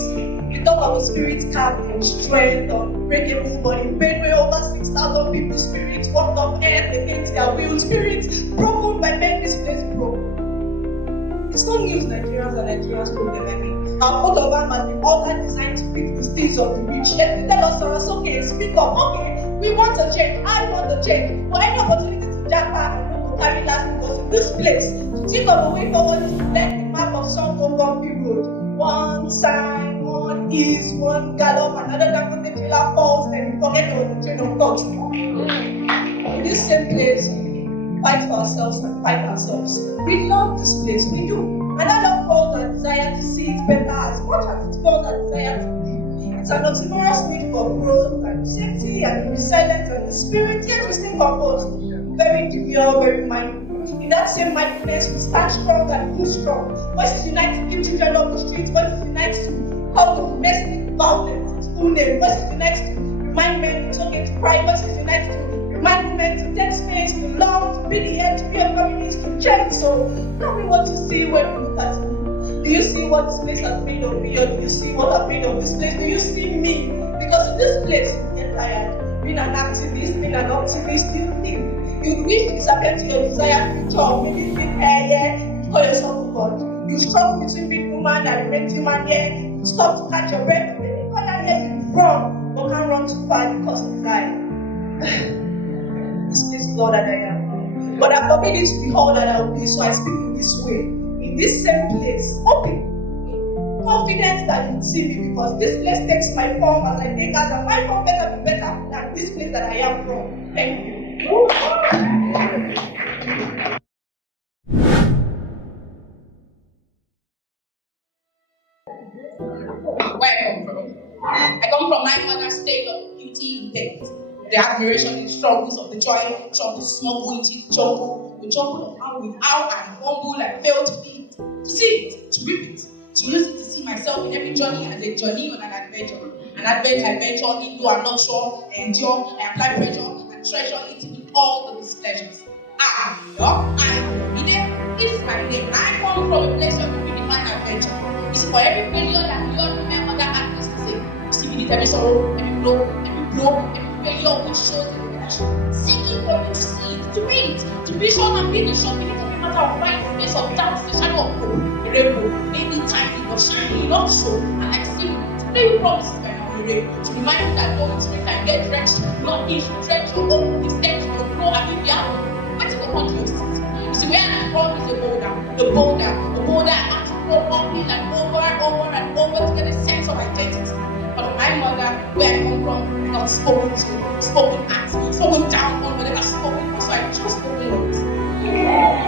we talk about spirits carved in strength, unbreakable, but in pain where over 6,000 people's spirits walked on earth against their will. Spirits broken by men, this place broke. It's not news Nigerians and Nigerians problem, I mean. Our coat of arms has been altered, designed to fit the steeds of the rich. Let me tell us, okay, speak up, okay, we want to change, I want to change. For any opportunity to jump back, we will carry last because in this place, to think of a way forward is to let the map of some bumpy road. One sign, one ease, one gallop, another down when the trailer falls, then you forget there was a train of thought. In this same place, fight for ourselves and fight ourselves. We love this place, we do. And I love all our desire to see it better as much as it feels our desire to be. It's an oxymorous need for growth and safety and resilience and the spirit, yet we stay composed. Very demure, very mindful. In that same mindfulness, we stand strong and move strong. Voices unite to keep children off the streets. Voices unite to call the domestic violence its full name. Voices unite to remind men it's okay to cry. Voices unite to remind women to take space, to love, to be the head, to be a communist, to change. So, tell me what you see when you look at me. Do you see what this place has made of me, or do you see what I've made of this place? Do you see me? Because in this place, you get tired. Being an activist, being an optimist, you think. You wish to disappear to your desired future of maybe big hair, yeah, you call yourself a god. You struggle between being woman and remain human, yeah. You stop to catch your breath, and then other year you run, but can't run too far because you die. This place is all that I am. But I forbid it to be all that I will be, so I speak in this way, in this same place, open. Confidence that you see me because this place takes my form as I take as and my form better be better than this place that I am from. Thank you. Where I come from. I come from my mother's state of beauty in depth. The admiration and struggles of the joy, struggles, small windy, the trouble of how I humble and fail to be it, to see it, to reap it, to use it to see myself in every journey as a journey on an adventure. An adventure I venture into, I'm not sure, I endure, I apply pressure, and treasure it with all the displeasures. I am forbidden, This is my name. I come from a place where people define adventure. You see, for every failure that we all remember that artist to say, you see, we need every sorrow, every blow, every failure which shows the direction. Seeking for me to see it, to read it, to be shown and be the shown beneath every matter of right, face of doubt, the shadow of hope, a rainbow, maybe tiny but shiny enough to show, and like see, to play with promises by now the rain, to remind you that though it's rain and get drenched, not each drench your own, this edge will grow and be the apple, waiting upon your seat. You see, where I come is a boulder I have to grow up in and over to get a sense of identity. But my mother, where I come from, I got spoken to, spoken at, spoken down on, but I got spoken for, so I just spoken on it.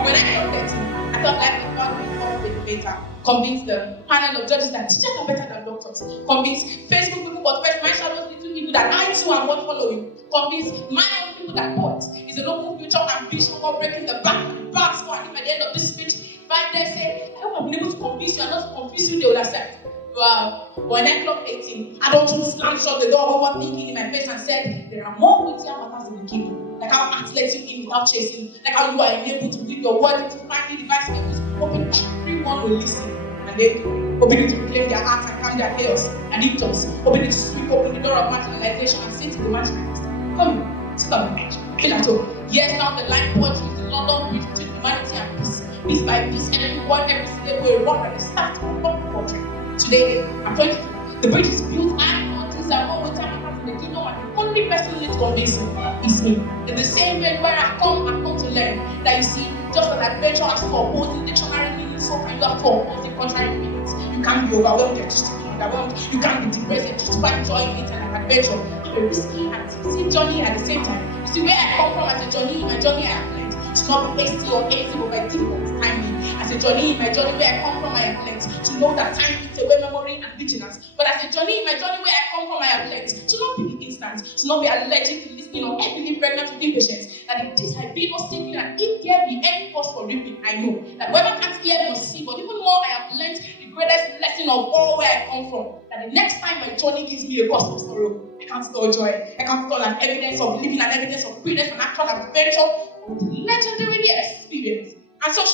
When I got 13, I thought life would not be off with later. Convince the panel of judges that teachers are better than doctors. Convince Facebook people, but first my shadows little people that I too am not following. Convince my own people that poet is a noble future ambition for breaking the back and the back score. And if at the end of this speech, if I dare say, I hope I've been able to convince you and not to confuse you, they will accept. Wow. When I clocked 18, I don't just slam shut the door over thinking in my face and said, there are more weightier matters in the kingdom. Like how athletes let you in without chasing, like how you are enabled to read your word into finally device skills, hoping everyone will listen and then hoping to reclaim their hearts and calm their chaos and impulse, hoping to sweep open the door of marginalization and say to the marginalized, come, sit on the bench, feel at home. Yes, now the line poetry is the London bridge between humanity and peace. Piece by piece, and everyone, every single way, rock and start from one poetry. Today, I'm 22. The bridge is built, I know things are more with time in the kingdom, and the only person who needs convincing is me. In the same way where I come to learn that you see, just an adventure has to oppose the dictionary meaning, so can you have to oppose the contrary meanings. You can't be overwhelmed, you're just to be underwhelmed. You can't be depressed, you're just to find joy in it and an adventure. Have a risky and tipsy journey at the same time. You see, where I come from as a journey, in my journey I have learned to not be hasty or hasty, but by difficult timing. As a journey in my journey where I come from, I have learned to know that time eats away memory and vigilance. But as a journey in my journey where I come from, I have learned to not be the instant, to not be allergic to listening or heavily pregnant with impatience. That if this I be not sticking, and if there be any cause for reaping, I know that whoever can't hear must see. But even more, I have learned the greatest lesson of all where I come from. That the next time my journey gives me a cause for sorrow, I can't store joy. I can't store an evidence of living, an evidence of greatness, an actual adventure, with legendary experience. And such.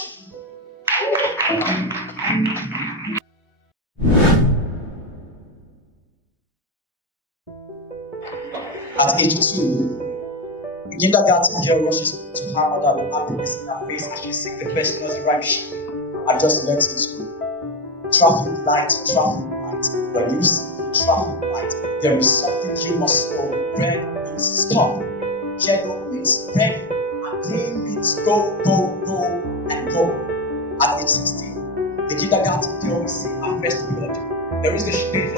At age 2, the kindergarten girl rushes to her mother with happiness in her face as she sings the first nursery rhyme she had just learned in school. Traffic light. When you see traffic light, there is something you must know. Red means stop, yellow means ready, and green means go, and go. At age 16, the kindergarten girl is seeing her first blood. There is the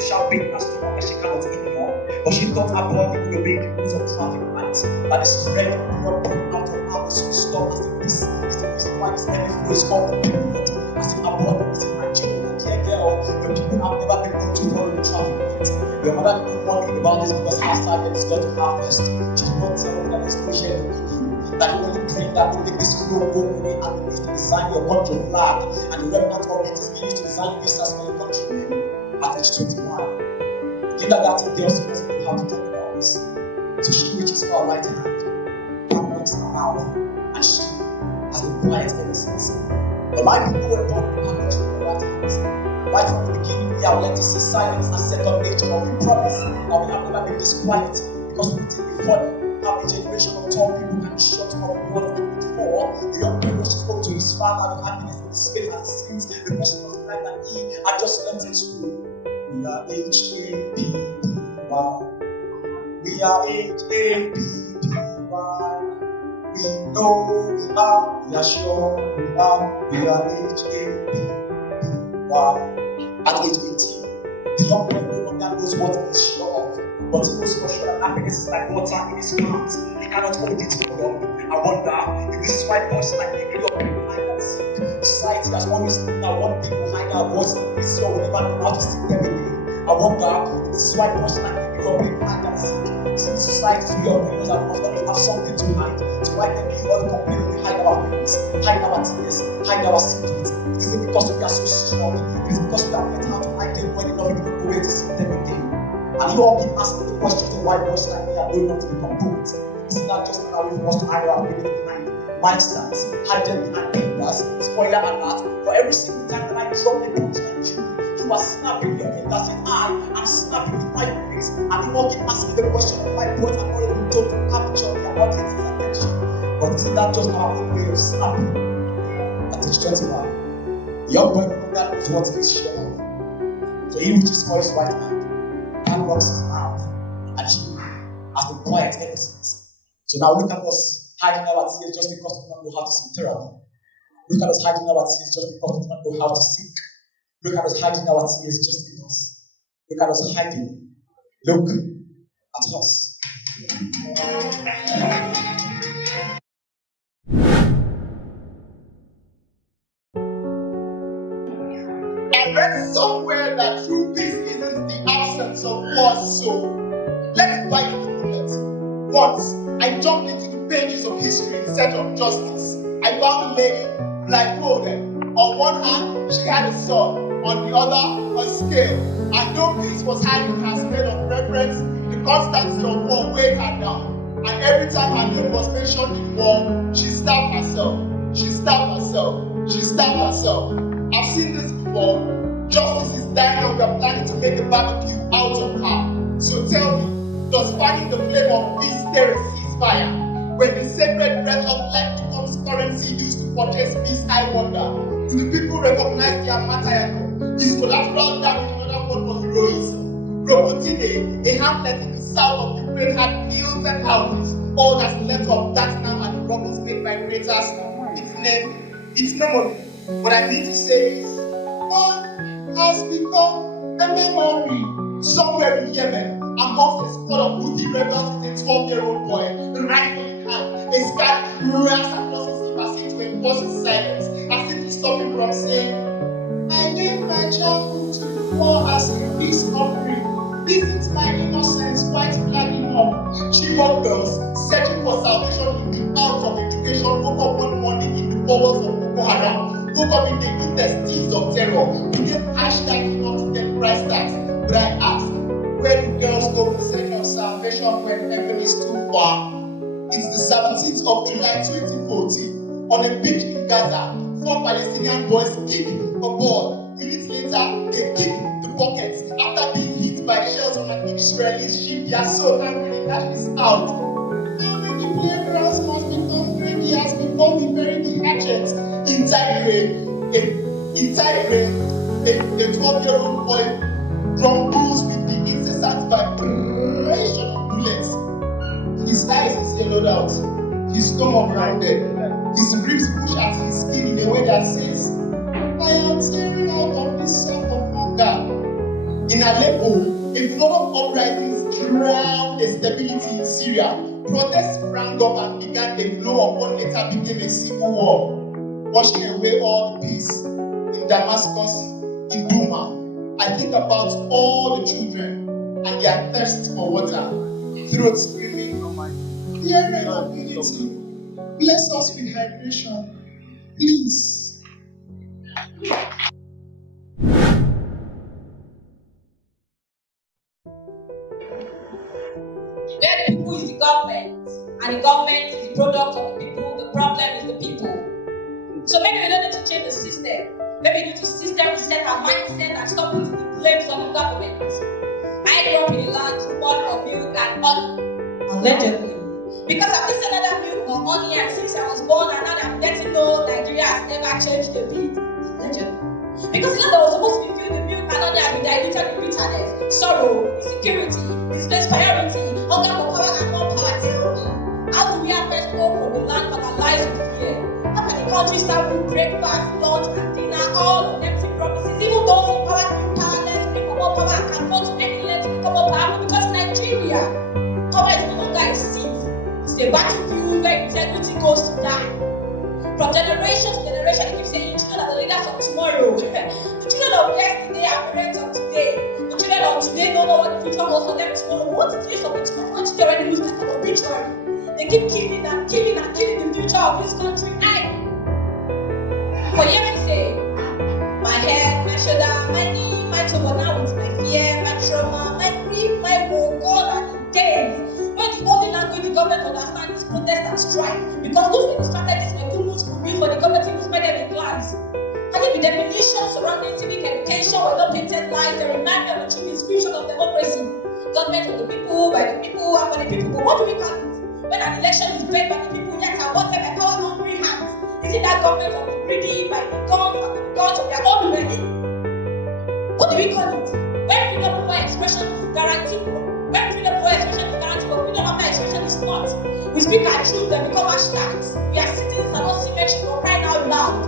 sharp pain as to that she cannot ignore, but she thought her body would obey the rules of traffic lights. That is red blood pouring out of her was so stop as if this is the reason why this early flow is called the period. As if her body is in Nigeria, dear girl, the people have never been known to follow the traffic lights. Your mother didn't know anything about this because her sergeant got to her first. She did not tell me that there's no yellow in you. That you only pray that will make this flow go away and be used to design your country flag, and the remnant of it is being used to design visas for your countrymen. At age 21, the kindergarten girl still doesn't know how to talk about this. So she reaches for her right hand, permits her mouth, and she has been quiet ever since. But my people were born with package in their right hands. Right from the beginning, we have learned to see silence as second nature, but we promise that we have never been this quiet because we think it's funny how a generation of tall people can shut up words and before the young people spoke to his father with happiness in his face and since the person was like that he had just learned in school. We are H-A-P-P-Y. We are H-A-P-P-Y. We know we are sure we are H-A-P-P-Y. At age 18, the young boy no longer knows what he is sure of, but he knows for sure that happiness is like water in his palms. He cannot hold it for long. I wonder if this is why boys like me grew up behind that seat. Society has always known that one thing will hide our voices and this year will never know how to sing everything. I wonder if this is why boys like me grew up behind that seat. Since society we all knows that we must always have something to hide. So why then we all completely hide our feelings, hide our tears, hide our secrets? It isn't because we are so strong. It is because we have learned how to hide them when enough people know where to see them again. And you all keep asking the question of why boys like me are going up to become poets. Isn't that just another way for us to hide our feelings behind mic stands, hide them behind paper, numbers. Spoiler alert, for every single time that I drop a punchline you are snapping your head. That's it. I am snapping with my face. And invoking asking the question of my points and already been told to capture the audience's attention. But isn't that just our own way of snapping? At age 21, the young boy from that knows what is share life. So he reaches for his right hand and rubs his mouth, and he has been quiet ever since. So now look at us hiding our tears just because we don't know how to seek therapy. Look at us hiding our tears just because we don't know how to seek. Look at us hiding our tears just because. Look at us hiding. Look at us. I read somewhere that true peace isn't the absence of war, so let's bite the bullet. Once, I jumped into the pages of history in search of justice. I found a lady blindfolded. On one hand, she had a sword, on the other, a scale. And though peace was high in her scale of preference, the constancy of war weighed her down. And every time her name was mentioned in war, she stabbed herself. She stabbed herself. She stabbed herself. I've seen this before. Justice is dying and we are planning to make a barbecue out of her. So tell me, does fanning the flame of peace stir a ceasefire? When the sacred breath of life becomes currency used to purchase peace, I wonder, do the people recognize their martyrdom? Is collateral damage another form of heroism? Robotine, a hamlet in the south of Ukraine, had fields and houses. All that's left of that now are the rubbles made by traitors. Its memory. What I need to say is, one has become a memory. Somewhere in Yemen, amongst a squad of Houthi rebels is a 12-year-old boy, a rifle in hand, a scar racks across his hip as if to enforce his silence, as if to stop him from saying, I gave my childhood to the poor as a peace offering. Isn't my innocence quite flagging up? Chibok girls searching for salvation in the hours of education woke up one morning in the bowels of Boko Haram, woke up in the intestines of terror, became hashtag enough to get price tags. But I ask, where do girls go for search of salvation when heaven is too far? It's the 17th of July 2014. On a beach in Gaza, 4 Palestinian boys kick a ball. Minutes later, they kick the buckets. After being hit by shells from an Israeli ship, they are so angry they dashes out. How many playgrounds must become graveyards before we bury the hatchets? In Tigray, a 12-year-old boy crumbles with the incessant vibration of bullets. His eyes is yellowed out, his stomach rounded, his ribs push at his skin in a way that says, I am tearing out of this sack of hunger. In Aleppo, a flood of uprisings drowned the stability in Syria. Protests sprang up and began a flow of what later became a civil war, washing away all the peace. In Damascus, in Duma, I think about all the children and their thirst for water, throats screaming, dear reign of unity, bless us with hydration, please. Where the people is the government, and the government is the product of the people, the problem is the people. So maybe we don't need to change the system. Maybe we need to system reset our mindset and stop putting the blames on the government. I grew up in a land full of milk and honey, allegedly. Because I've tasted another milk or honey, and since I was born and now I'm getting old, Nigeria has never changed a bit, allegedly. Because the land that was supposed to be filled with milk and honey has been diluted with bitterness, sorrow, insecurity, misplaced priority, hunger for power and more power. Tell me, how do we harvest hope from a land fertilized with fear? How can the country start with breakfast, lunch, and dinner, all on empty promises? Even those in power feel powerless, bring for more power, and can vote to any length to become more powerful because Nigeria, power is no longer a seat. It's a battlefield where integrity goes to die. From generation to generation, they keep saying, children are the leaders of tomorrow. The children of yesterday are parents of today. The children of today don't know what the future holds for them tomorrow. What's the future of the tomorrow? What they already lose that kind of picture? They keep killing and killing and killing the future of this country. For years to say, my head, my shoulder, my knee, my toe, but now it's my fear, my trauma, my grief, my woe, God are the days when the only language the government understands is protest and strike. Because those were the strategies my Kumus could use for the government to use by them by the people and for the people. But what do we call it? When an election is paid by the people, yet I want them by power hungry hands. Is it that government of the greedy by the guns and the guns of their own ready? What do we call it? When freedom of expression is guaranteed, when freedom of expression is guaranteed, but freedom of expression is not. We speak our truth and become hashtags. We are citizens and not symmetry, but crying out loud.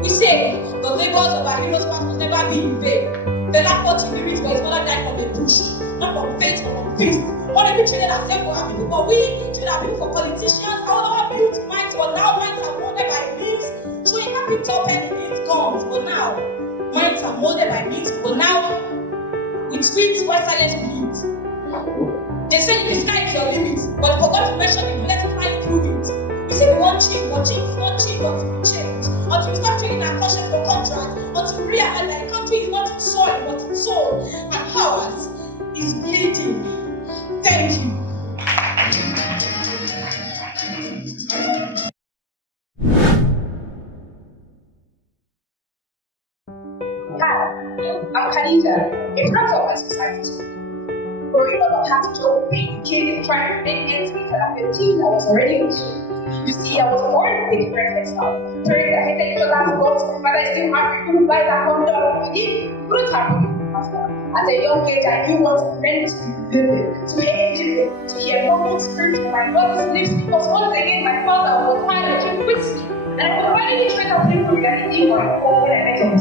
We say the labors of our heroes past must never be in vain. The last fought in the rich, but his mother died from a bush, not from faith or from feast. What if we treated ourselves for our people? But we treat our people for politicians. Our built minds, but now minds are molded by memes. So you can't pick up any means guns, but now minds are molded by memes, but now we tweet where silence bleeds. They say the sky is your limit, but forgot to mention the bullet flying through it. We say we want change, but change is not change until we change. Until we stop trading our conscience for contract, until we realize that the country is not its soil, but its soul, and ours is bleeding. Thank you. Hi, I'm Khadija, a product of my society. Growing up, I had to joke, being a kid, trying to make ends meet, and at 15, I was already in shape. You see, I was born with a different lifestyle. Parents that hated each other's guts, my father still had people who buy that condom. It couldn't happen with my husband. At a young age, I knew what it meant to be living, to hate living, to hear noble spirits from my mother's lips, because once again, my father was tired of drinking whiskey. And I was already trained as people reality for my home when I met him.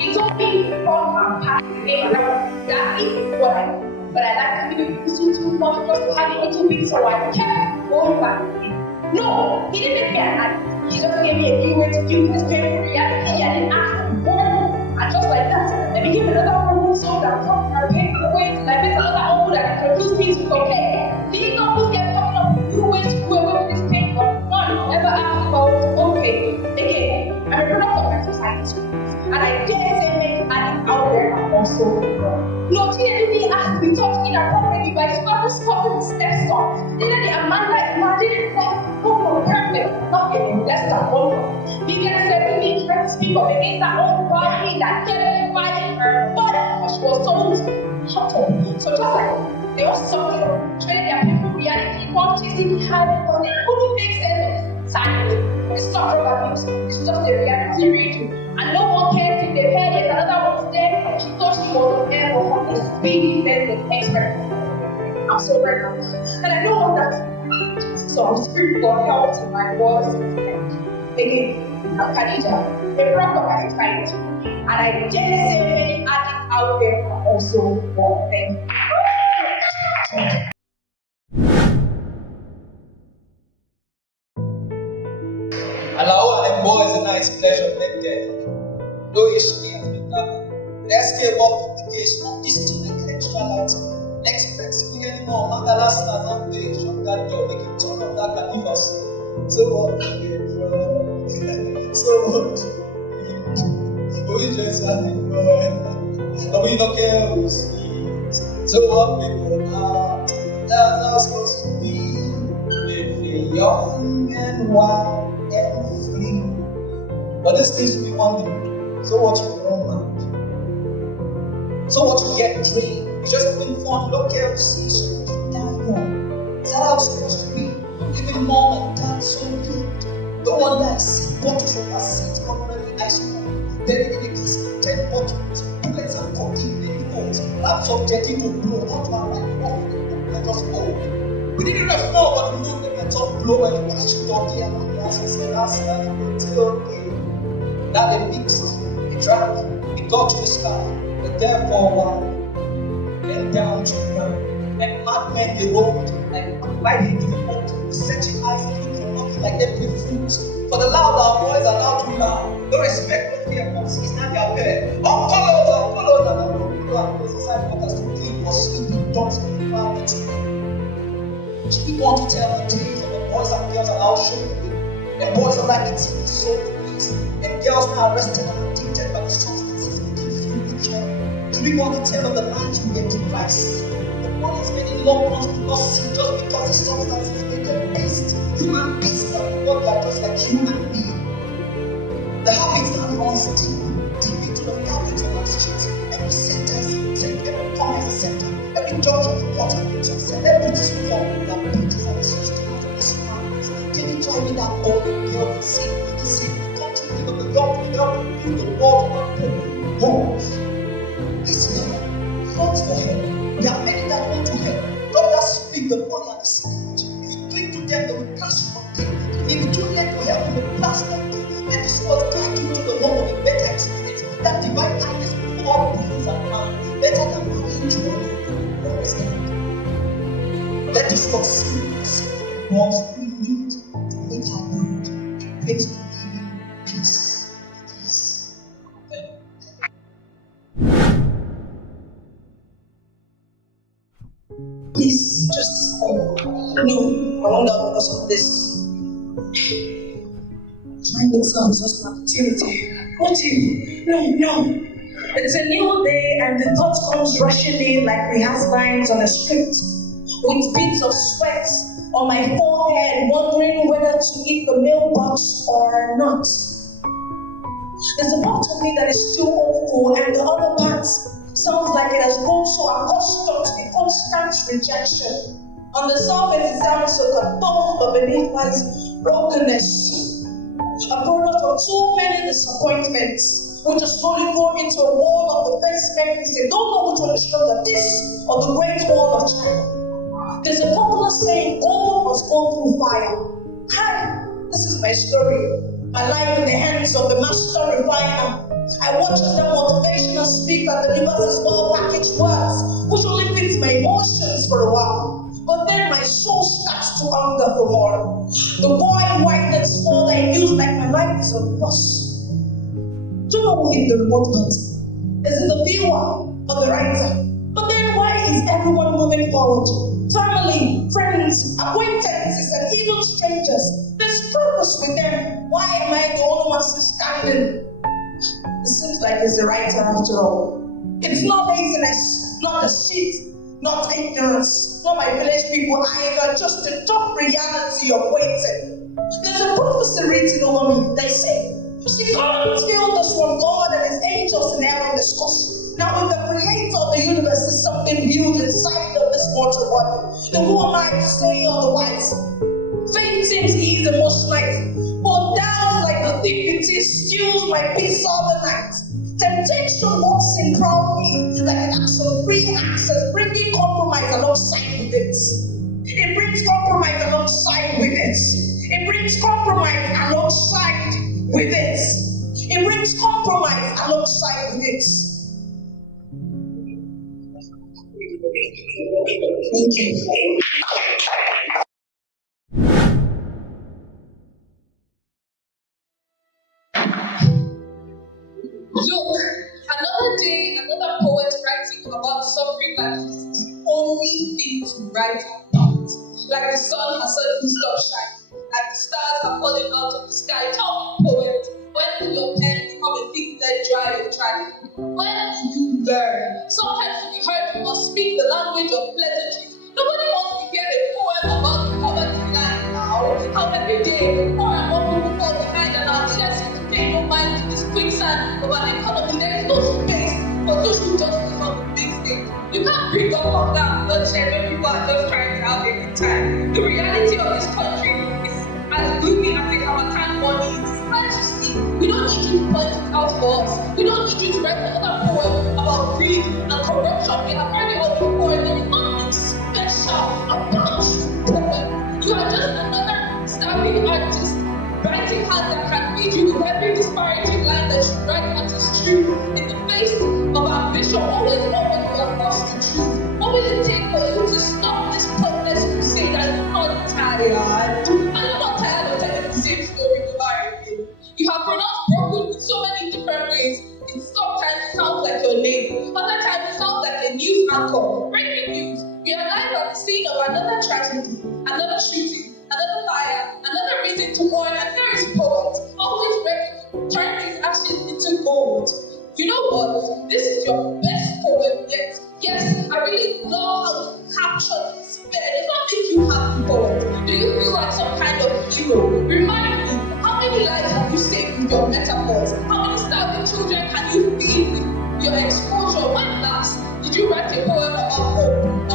He told me to come and pass the game around. That is what I do. But I like to give it too much just to have a little bit, so I kept going back. No, he didn't make me an addict. He just gave me a new way to deal with this painful reality. I didn't ask for more. And just like that, I became another woman soul that taught her painful way till I met another uncle that confused me to cocaine. These uncles kept coming up with new ways to do away with this pain, but none ever asked about okay. Again, I'm a product of my society. And I dare say many addicts out there are also wrong. No, TND has to be taught inappropriately by his father's fucking stepson. Didn't the Amanda imagine that from perfect, not getting less than one. Vivian said we tried to speak up against that old body that kept fighting her, but she was told to shut up. So just like they all suffer, training their people reality, not chasing behind because they couldn't make sense of it. Sadly, the suffer of abuse is just a reality reading. And no one cares if they heard it, another one's dead. She thought she was on air for the speedy then the expert. I'm so grateful. And I don't want that. So I'm screaming for help to my voice. Again, I'm Khadija, a product of my society. And I dare say many addicts out there are also wrong. Thank you. Allow and boys a nice pleasure make them. No issue has been done. Let's give up the case of this to make an extra light. Next flexible anymore. Mandala stars on page from that door, making turn of that can leave us. So what? So what? We just have it, but we don't care who sees. So what people are, that's not supposed to be. Living young and wild and free. But this things we want to do. So what you don't mind. So what you get drained. It's just having fun, look care, see so much down young. Is that how it's supposed to be? Living mom and dad so good. The one that see bottles from our seats, commonly ice cream. Then in the kiss, 10 bottles, bullets and cocaine, baby homes, laps of dirty to blow, out my life, off, let us go. We didn't even know what we know the top blow when you wash your gear and you ask us last night, it's okay. That they mixed, they drank, they got to the sky, but there for a while, then down to the ground. And madmen they rolled, like they do both, setting eyes and looking for nothing like they play fruits. For the loud, our boys are loud too loud. No respect, no fear, comes is not their bed. All colors, and the society want us to clean for sleeping, don't sleep, we want to tell the tales of the boys and girls and our children. The boys are like eating so please. And girls now arrested and addicted by the substances we give through each other. Do we want to tell of the lives we get to Christ? The boys many loved ones do not see just because the substances make them beasts. Human beasts that work are just like you and me. The habits that runs deep into the fabric of our streets. Every sentence, every comment is a center. Every every judge of the court and some celebrities come that preaches and teaches out of this madness. Didn't join me that boring girl and say, you see, the country we don't belong, we don't build the world of our walls. Listen, not for hell. There are many that want to hell. God that speak the money and the secret. If you cling to them, they will cast you from them. If you too late to help, they will blast like them. Let this world guide you to the home of a better experience. That divine kindness will all beings and man. Better than marrying to understand. Let this world see us. Because we need to make our world place to live in peace. Peace. Please, just no. I wonder because of this. Time itself is just an opportunity. What do you? No. It's a new day and the thought comes rushing in like rehearsed lines on a script. With bits of sweat on my forehead, wondering whether to eat the mailbox or not. There's a part of me that is still hopeful, and the other part sounds like it has grown so accustomed to the constant rejection. On the surface, it sounds so composed, but beneath lies brokenness. A product of too many disappointments, which is slowly growing into a wall of the first memories. They don't know which one is stronger, this or the Great Wall of China. There's a popular saying, gold must go through fire. Hi, this is my story. My life in the hands of the master refiner. I watch as that motivational speaker delivers his well-packaged words, which only fits my emotions for a while. But then my soul starts to hunger for more. The boy in white that's all I use like my life is a bus. Don't know who hit the remote button. Is it the viewer or the writer? But then why is everyone moving forward? Family, friends, acquaintances, and even strangers. There's purpose with them. Why am I the only one still standing? It seems like it's the writer after all. It's not laziness, not deceit, not ignorance, not my village people either, just the tough reality of waiting. There's a prophecy written over me. They say, she can't feel this one, God and his angels in heaven discuss. Now if the creator of the universe is something huge inside of this mortal body, then who am I to say otherwise? Faith seems easy most nights, but doubt like the thick it steals my peace all the night. Temptation walks in proudly like an axe of free access, bringing compromise alongside with it. It brings compromise alongside with it. It brings compromise alongside with it. It brings compromise alongside with it. Thank you. Look, another day, another poet writing about suffering like it's the only thing to write about. Like the sun has suddenly stopped shining, like the stars are falling out of the sky. Tell me, poet, when will your pen become a big dead dry and trying? When will you learn? Sometimes to be heard, you must speak the language of pleasantries. Nobody wants to hear a poem about the poverty line now. How every day, more and more people fall behind and our tears to pay no mind to this quicksand of an economy. There is no space for those who just become the big things. You can't bring up hunger and bloodshed when people are just trying to have a good time. The reality of this country is as gloomy as a Hamatan body. It's majesty. We don't need you to point it out for us. We don't need you to write another poem about greed and corruption. We have heard it all before. There is nothing special about you, poem. You are just another starving artist writing hard that can feed you with every disparaging line that you write that is true. In the face of ambition, always know when you are lost to choose. What will it take for you to stop this pointless crusade? I'm not tired. I'm not tired of telling the same story over again. You have pronounced broken in so many different ways. In sometimes it sounds like your name. Other times it sounds like a news anchor. Breaking news. We are live at the scene of another tragedy, another shooting, another fire, another reason to mourn, and here is poet, always ready to turn his ashes into gold. You know what? This is your best poem yet. Yes, I really know how to capture the despair. Does that make you happy, poet? Do you feel like some kind of hero? Remind me, how many lives have you saved with your metaphors? How many starving children can you feed with your exposure? When last did you write a poem about hope?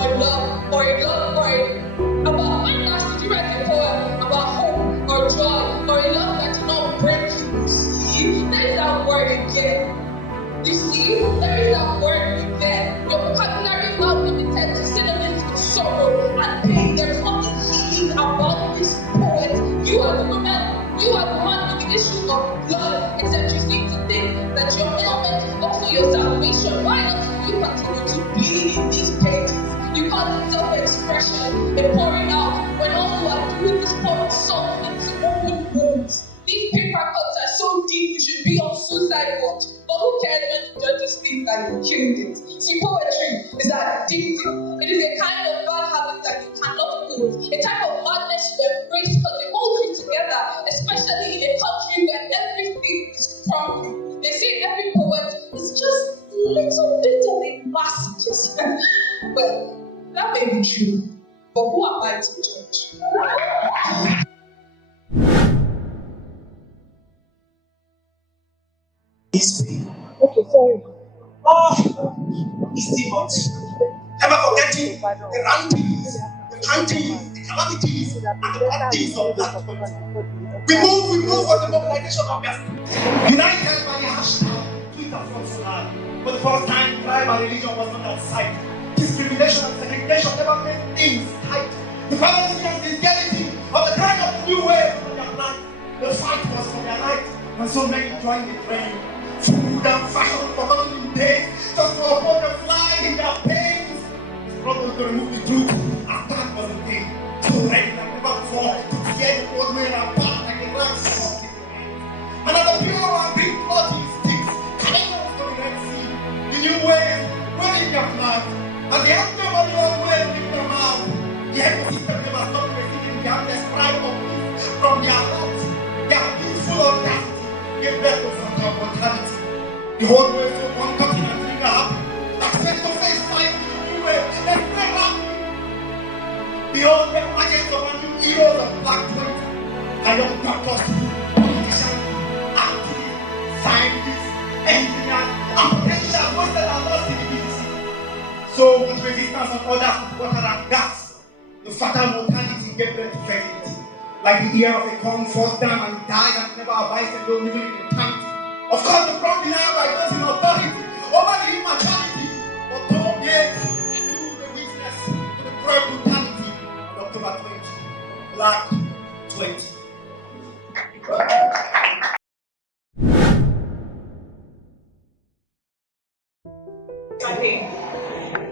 see, there is that word there. Your vocabulary is not limited to synonyms with sorrow and pain. There is nothing healing about this poet. You are the woman, you are the man with the issue of blood. It's that you seem to think that your ailment is also your salvation. Why not you continue to bleed in these pages? You call it self-expression and pouring out when all you are doing is pouring salt into open wounds. These paper cuts are so deep you should be on suicide watch. But who cares when the judges think that you killed it? See, poetry is addictive. It is a kind of bad habit that you cannot lose. A type of madness you embrace because it holds you together, especially in a country where everything is crumbling. They say every poet is just a little bit of a masochist. Well, that may be true, but who am I to judge? History. Oh, it's too much. Never forgetting the rantings, the cantings, the calamities, and the bad things of that country. We move for the mobilization of Biafra. United by the hashtag Twitter from Solar. For the first time, tribe and religion was not at sight. Discrimination and segregation never made things tight. The violence against the insanity of the kind of new wave from their life. The fight was for their life, and so many joined the train. Food and fashion forgotten in days, just to uphold the fly in their pains. The struggle to remove the truth, and that was the thing. So ready than ever before to tear the old way apart like a glass of and as the pure and green blood in sticks, canyons to the Red Sea, the new wave waving their flag, and the anthem of the old wave in their mouth. The ecosystem never stopped receiving the undescribed of peace from their hearts. Their peaceful audacity gave birth to phantom mortality. The whole wave took one continent in the heart, that face-to-face fight with the new wave, and spread rapidly. Behold the emergence of a new heroes of Black 20, a young doctors, politicians, activists, scientists, engineers, and potential wasted and lost in the BBC. So, with resistance on others with water and gas, the fatal mortality gave birth to fertility. Like the ear of a corn falls down and dies and never abides and no living in eternity. Of course, the wrong denial by those in authority over the immortality, but don't yet do the witness to the cruel brutality of October 20, Black 20.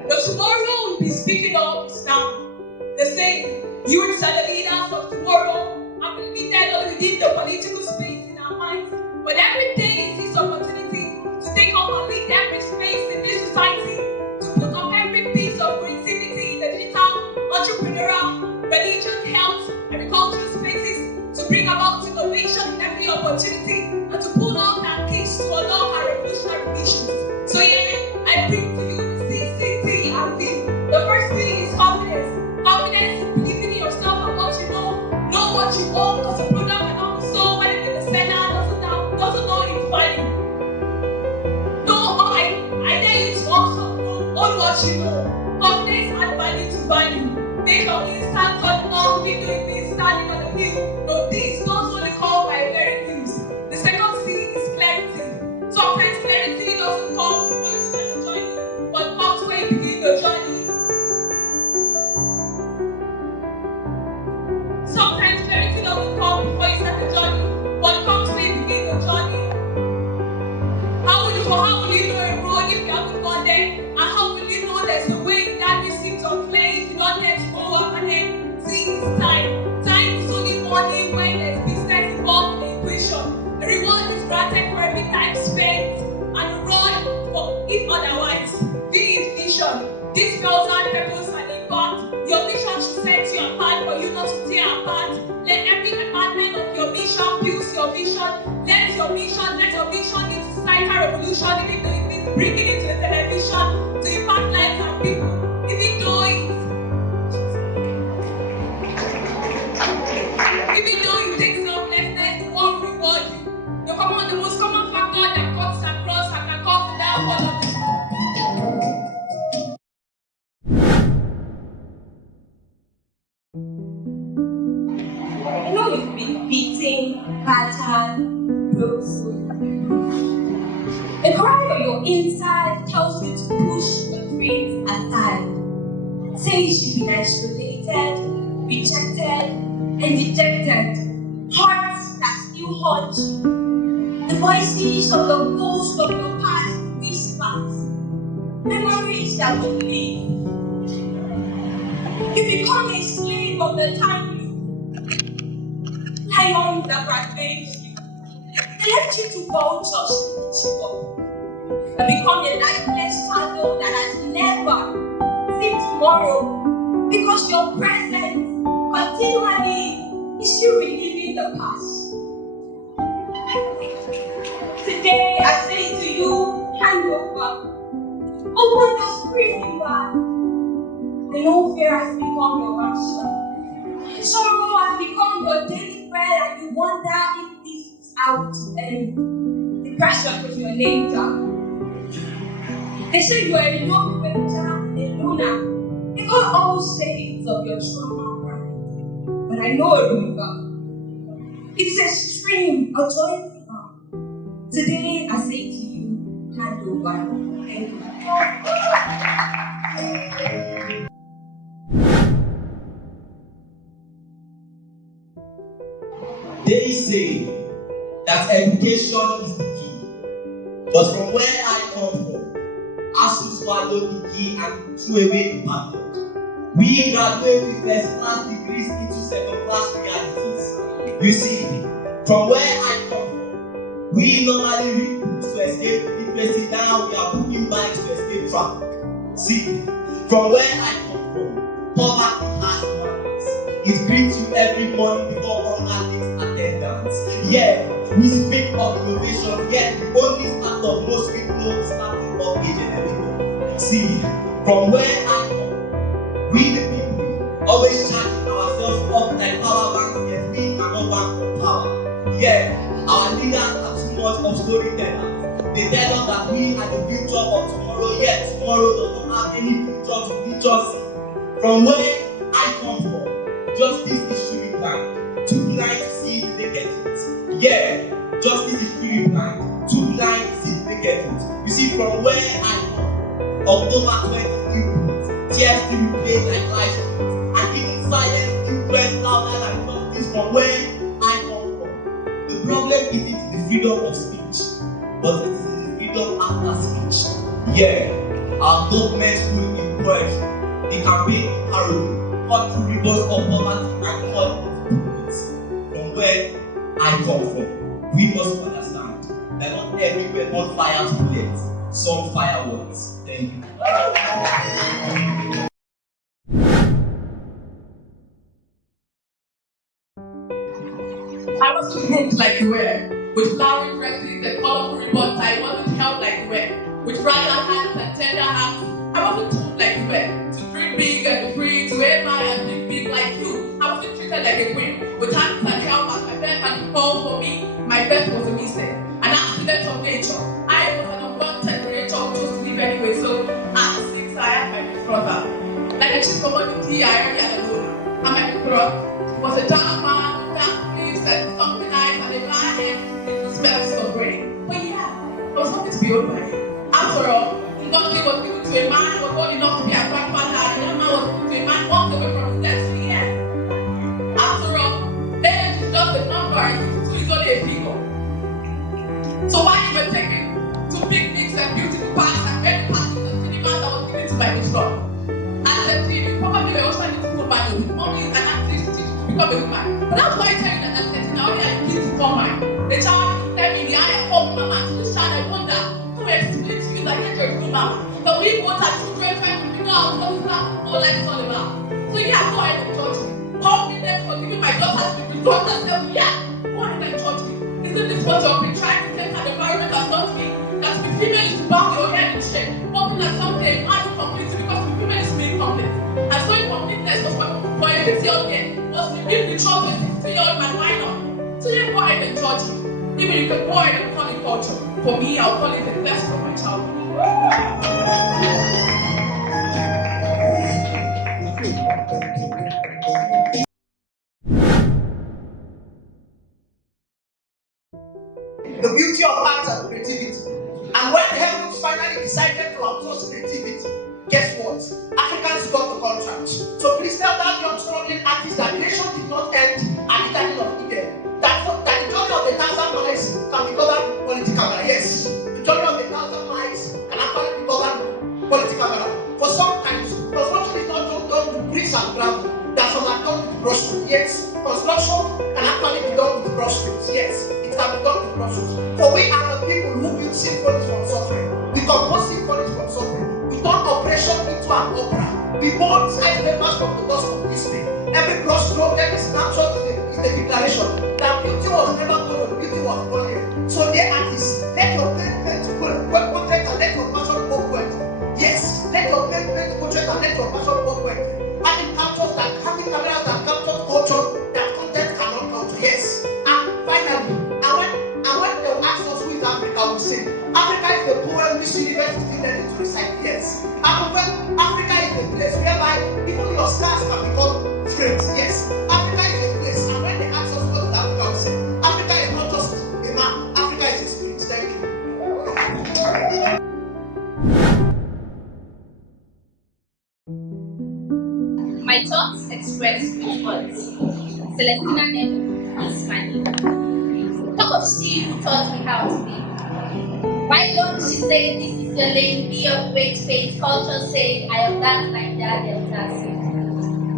The tomorrow we'll be speaking of is now. They say youths are the leaders of tomorrow, and we need that within the political space in our minds. But every day is this opportunity to take up and lead every space in this society, to put up every piece of creativity in the digital, entrepreneurial, religious, health, agricultural spaces, to bring about innovation in every opportunity, and to pull out our keys to unlock our revolutionary visions. So I bring to you the CCT and V. The first thing is confidence. Confidence is believing in yourself and what you know what you want, because the product and not the soul, when the seller doesn't know its value. I dare you to also know what you know. Confidence adds value to value. Based on instant thought, people in standing on the hill. No, this is not only called by very news. The second C is clarity. Sometimes clarity doesn't come before you start the journey, but comes when you begin the journey. Sometimes clarity doesn't come before you start the journey, but comes when you begin the journey. How will you know a road if you haven't gone there? And how will you know there's a way that this seems unclear if you don't get to go up and then see it's time? Time is only money when there's business involved in the equation. The reward is granted for every time spent, and the reward for if otherwise. V is vision. This spells out purpose and impact. Your vision should set you apart for you not to tear apart. Let every apartment of your mission build your vision. Let your vision lead to societal revolution, even though it means bringing it to the television to impact lives and people. Even though it takes selflessness to all reward you. The most common factor that cuts across and can cause the downfall of the you've been beaten, battered, broken. The cry on your inside tells you to push the dreams aside. Says you've been isolated, rejected, and dejected. Hearts that still haunt you. The voices of the ghost of your past whispers. Memories that will leave. You become a slave of the timeless lions that were raised you. They left you to vultures to eat you up. And become a lifeless shadow that has never seen tomorrow. Because your presence continually is you reliving the past. Today I say to you, hand over. Open the prison bar. And no fear has become your master. Sorrow has become your daily bread, and you wonder if this is out to end. The pressure put your name down. They say you are a lone ranger, a loner. You can't always say it's of your trauma, right? But I know a river. It's a stream, a joy river. Today I say to you, hand over. Thank you. They say that education is the key, but from where I come from, ASU swallowed the key and threw away the padlock. We graduate with first class degrees into second class realities. You see, from where I come from, we normally read books to escape literacy. Now we are booking bikes to escape traffic. See, from where I come from, poverty has manners. It greets you every morning before hunger takes attendance. Yeah, we speak of innovation, yet the only start of most people is starting up a generator. See, from where I come, we the people always charging ourselves up like power banks, yet we cannot bank for power. Yeah, our leaders are too much of storytellers. They tell us that we are the future of tomorrow, yet tomorrow does not have any future to teach us. From where I come from, justice is truly blind, too blind to see the naked truth. Yeah, justice is truly blind, too blind to see the naked truth. You see, from where I come, October 23, tears still played like light streams, and even silence still cries louder than justice. From where I come from, the problem isn't the freedom of speech, but it is the freedom after speech. Yeah, our government will encourage the campaign in Harrowing. Cut through rivers of poverty and cut improvements. From where I come from, we must understand that not everywhere on fire bullets, some fireworks. Thank you. I wasn't groomed like you were, with flowery dresses and colorful ribbons. I wasn't held like you were, with fragile hands and tender arms. I wasn't told like you were, to dream big and be free, to aim high and think big like you. I wasn't treated like a queen, with hands and help my bed and fall for me. My birth was a mistake, an accident of nature. I was an unwanted creature who chose to live anyway, so at 6 I had my big brother. Like a cheap commodity, I already had a loan. And my big brother was a dark man with dark lips and something eyes and a blind hair with spells of rain. But yeah, I was happy to be old by him. After all, Ndoki was given to a man who was old enough to be a grandfather, and the man was given to a man walked away from his destiny. Yeah. After all, age is just a number and 52 is only a figure. So while you were taken to picnics and beautiful parks and very parties and cinemas that was given to my distraught, as a kid, you probably were also a little woman with mommy and aunties to teach you to become a woman. But that's why I tell you that at 13, I already had a kid to call mine. The child stared me in the eye and called mama, and to this child I wonder, who explained to you that nature is good mama? That we both are children when we figure out what is that whole life is all about. So yeah, go ahead and judge me. Call me next for giving my daughter to be brought herself. Yeah, go ahead and judge me. Isn't this what you've been trying to take an environment has taught me? That to be female is to bow your head in shame, hoping that someday man will complete you because to be female is to be incomplete. And so incompleteness was for a 50-year-old girl was to give the child to a 60-year-old man, why not? So yeah, go ahead and judge me. Even you can go ahead and call it culture. For me, I'll call it the best of my childhood. The beauty of art and creativity decided to outsource creativity, guess what? Africans got the contract. So please tell that young struggling artist that creation did not end at the Garden of Eden. That the journey of the thousand miles can be covered with political manner. Yes, the journey of the thousand miles can actually be covered with political manner. For sometimes, construction is not just done with bricks and gravel. That's some are done with brush strokes. Yes, construction can actually be done with brush strokes. Yes, it can be done with brush strokes. For we are the people who build symphonies from suffering. We compose symphonies from suffering. We turn oppression into an opera. We mold skyscrapers from the dust of history. Every brush stroke, every snapshot is a declaration that beauty was never born, beauty was born here. So dear artists, let your pen portrait and let your passion work well. Yes, let your pen portrait and let your passion work well. Having cameras that capture culture that content cannot capture. Yes. And finally, and when they will ask us who is Africa, we say Africa is the poem this university learning to recite. Yes. Africa is the place whereby even your scars can become strength. Yes. Africa is the place, and when they ask us what is Africa, we say Africa is not just a map, Africa is a spirit. Thank you. My thoughts expressed with words. Celestina name is my name. Talk of she who taught me how to be. Why don't she say this is your lane, be of great faith, culture say I am that like that delta sea.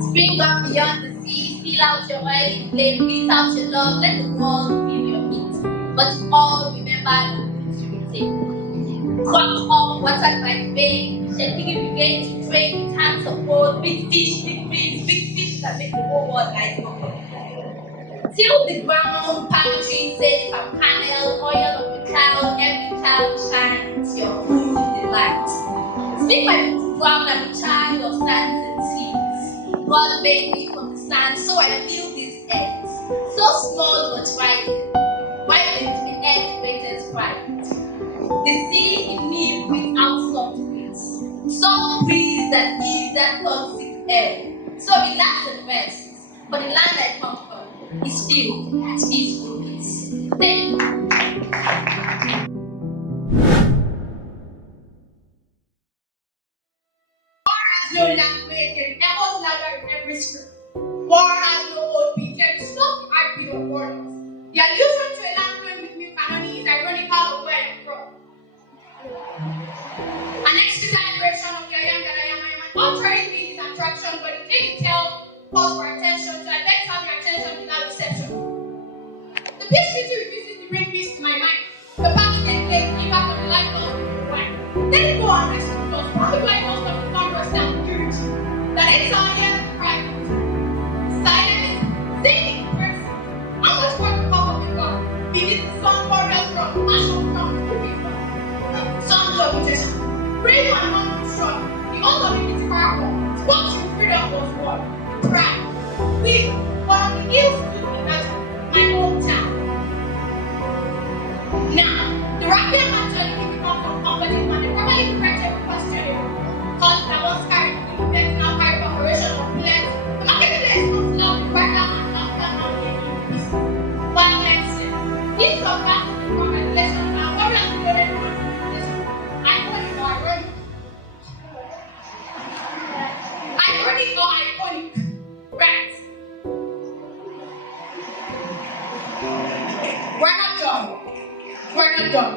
Spring up beyond the sea, fill out your oil flame, beat out your love, let the world feel your heat. But all remember the route you will take. Caught up, watered by the vein, Shetigi began to drain with hands of gold, big fish that make the whole world like bubble. Till the ground, palm trees, says from panel, oil of the cloud, every cloud shines, your food delight. Speak my ground like a child of sands and seas. God made me from the sand, so I feel this earth, so small but rising. Why lives the earth greatest pride? The sea in me breathes out soft breeze that is that toxic air. So relax and rest, for the land I come from is filled with peaceful peace. Thank you. War has no language, and echoes louder in every script. War has no old beat, yet it stops the heartbeat of borders. The allusion to a land flowing with milk and honey is ironical of where I'm from. An exquisite vibration of the I am that I am. I am an altering being is attraction, but it can't tell pause for attention, so I beg to have your attention without deception. The peace treaty refuses to bring peace to my mind. The past can play the impact of the life of the wine. Let it go and rest with us. How do I know of the conquerors and purity? That it's our year of pride. Silence, singing, person. How much more to come of the God? Be this song warriors from national from moving from. Songs of mutation. Brave and not strong. The old community powerful. Spoke to freedom was war. Pride. We, one of the ills stood in that my hometown. Now, the Rappian actually becomes a competitive and the properly corrected question because I was carried with the defense now carried operation of plans. The marketplace was now the right and after market. Violence. These are back to the congratulations and warriors to the rules. Iconic or ironic. Ironic or iconic. Right. We're not done. We're not done.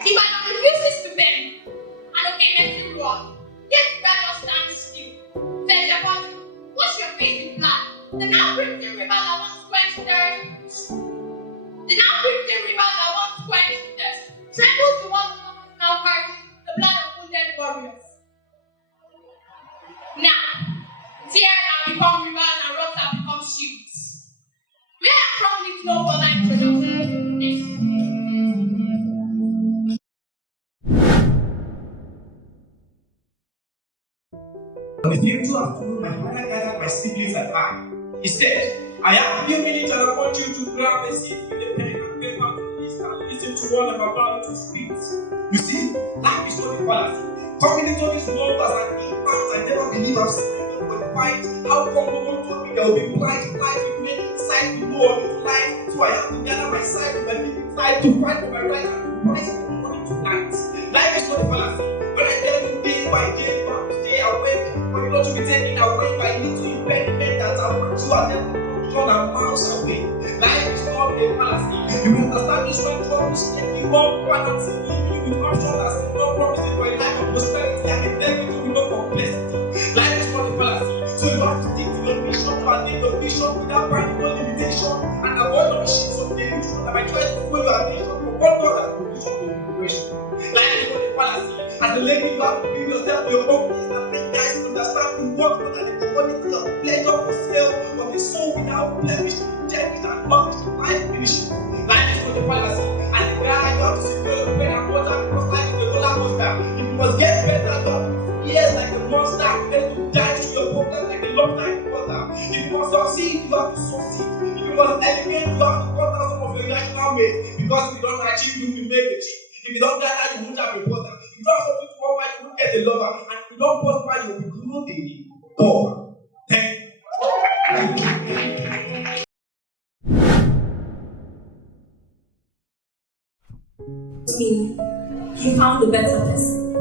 If I can refuses to bend, and okay, let's do rock. Yet rather stand still. Says your body, wash your face in blood. The now crimson river that once quenched thirst. The now crimson river that once quenched thirst. Trembles the water that now carries the blood of wounded warriors. Now, tears have become rivers and rocks have become shields. Where I from needs no further introduction. Next. On the beautiful afternoon, my father gathered my siblings and I. He said, I have a few minutes and I want you to grab a seat with a pen and paper to listen and listen to what I'm about to speak. You see, life is not a fallacy. Coming into this world as an impact I never believe I've seen with fight. How come no one told me there will be blight with many inside to go on into life? So I have to gather my side with my people side to fight for my rights and to rise in the morning tonight. Life is not a fallacy. you are just confusion and miles away. Life is not a fallacy. You will understand this when troubles take you up, quality, leaving you with options that still not promising for a life of prosperity and a negative with no complexity. Life is not a fallacy. So you have to stick to your vision to attain your vision without finding no limitation and avoid all shades of delusion that might try to pull your attention from what God has provision for your progression. Life is not a fallacy. As a lady, you have to give yourself to your purpose and make guys understand the work more than the commodity of pleasure for sale of the soul without blemish, cherished and nourished life finishing. Life is not a fallacy. As a guy, you have to secure your bread and water because life is a roller coaster. If you must get better, you have to years like a monster, then to die to your problems like a long time water. If you must succeed, you have to succeed. If you must elevate, you have to cut out some of your national mates because if you don't achieve, you will make the cheap. If you don't gather, you won't have a brother. If you don't have something to offer, you won't get a lover. And if you don't prosper, you will be gloomy. Poor. Thank you. Me, he found a better person.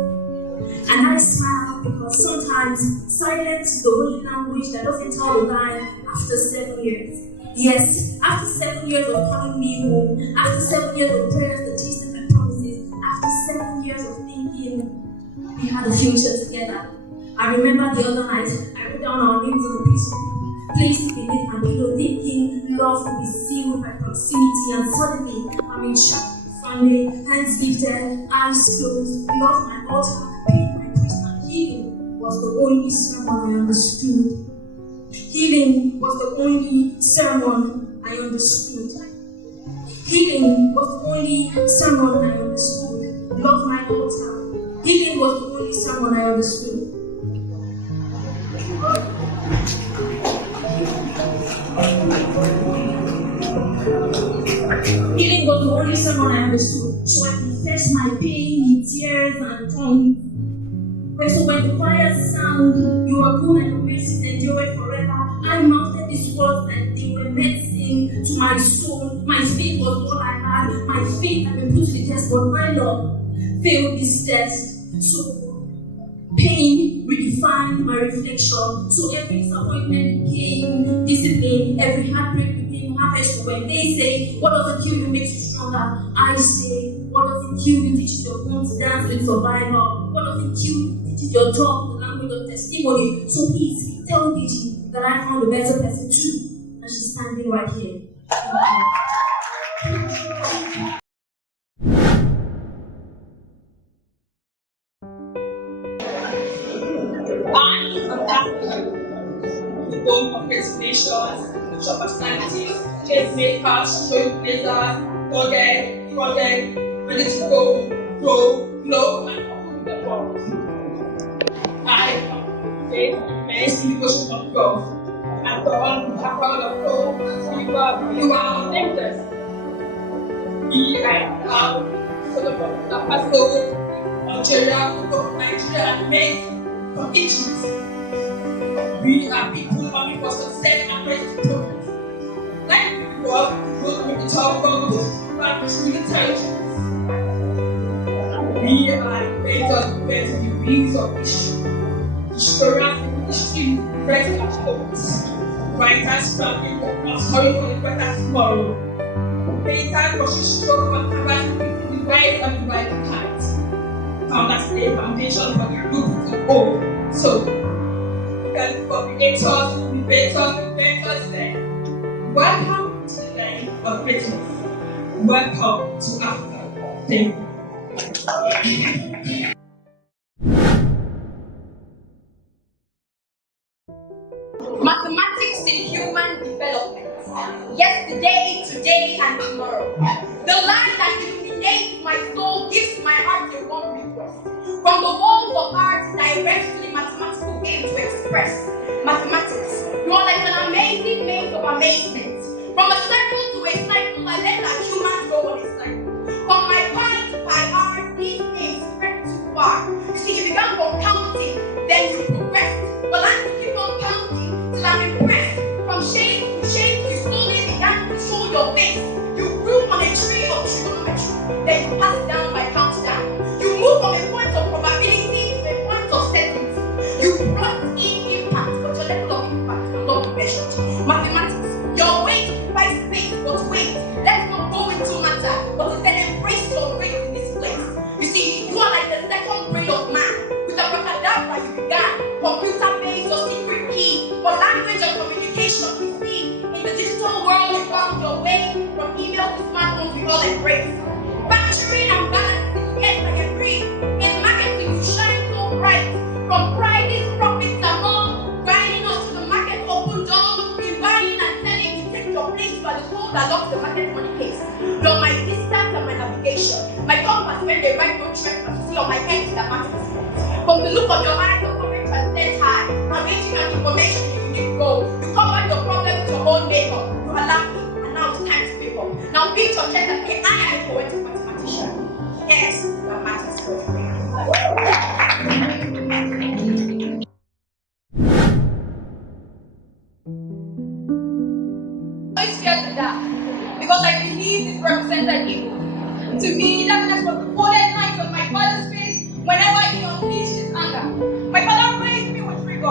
And I smile because sometimes silence is the only language that doesn't tell the lie after 7 years. Yes, after 7 years of calling me home, after 7 years of prayers that Jesus and promises, after 7 years of thinking we had a future together. I remember the other night, I wrote down our names on a piece of paper, placed beneath my pillow, thinking love would be sealed by proximity, and suddenly I'm in shock. Sunday, hands lifted, eyes closed, love my altar, pain my priest, and healing was the only sermon I understood. Healing was the only sermon I understood. Healing was the only sermon I understood. Love my altar. Healing was the only sermon I understood. Healing was the only sermon I understood. So I confessed my pain in tears and tongues. So when the choir sang, you are good and your mercy endure forever, I mounted these words and they were medicine to my soul. My faith was all I had. My faith had been put to the test, but my love failed this test. So pain redefined my reflection. So every disappointment became discipline. Every heartbreak became harvest. When they say, what doesn't kill you makes you stronger, I say, what doesn't kill you teaches your bones dance with survival. What doesn't kill you teaches your tongue the language of testimony. So please tell DG that I found a better person too, and she's standing right here. I am African. The home of destinations, the shop personalities, chase makers, showing blazers, project, ready to go, grow, glow, and open the world. I am faith, immense devotion of growth. And for all who are proud of growth, you are limitless. We are proud for the Apostle, Nigeria, Nigeria, and made from Egypt. We are people longing for success and ready to progress. Like people who with the top goals, but through the intelligence. We are inventors compared to the wheels of issue. Historians in history, breast and hopes. Writers scrambling for story for the better tomorrow. Painters pushing stroke on canvas with the right and the right height. Founders lay foundation for the group to go. So, creators, inventors there. Welcome to the land of greatness. Welcome to Africa. Thank you. Mathematics in human development. Yesterday, today, and tomorrow. The light that illuminates my soul gives my heart a warm request. From the walls of art, direct to the mathematical game to express mathematics. You are like an amazing maze of amazement. From a circle to a cycle, I let that humans go on a cycle. From my pi to pi r, these names spread too far. You see, you began from counting, then you progressed. Well, I can keep on counting till I'm impressed. From shade to shade, you slowly began to show your face. You grew on a tree of trigonometry, then you passed down by countdown. You moved from a point of probability to a point of certainty. You brought in impact, but your level of impact cannot be measured. mathematics. Your weight occupies space, but wait, let's not go into matter, but instead embrace your race in this place. You see, you are like the second brain of man. With abracadabra you began, computer-based your secret key, for language and communication we see. In the digital world you found your way, from email to smartphones we all embrace. Factoring and balancing, yes I agree. In marketing you shine so bright, from Friday's profits and more, guiding us to the market open door, in buying and selling you take your place, you are the soul that locks the market money case. You're my distance and my navigation, my compass when they write no trespass, you see on my head that matters. From the look of your eyes, your coverage transcends high, arranging and information in unique role. You cover your problems with your own neighbor, you allow me, and now it's time to pick up. Now beat your chest and say, I am a poetic mathematician. Yes, that matters for me. I always fear the dark because I believe it represented evil. To me, darkness was the folded lines of my father's face whenever he unleashed his anger. My father raised me with rigor.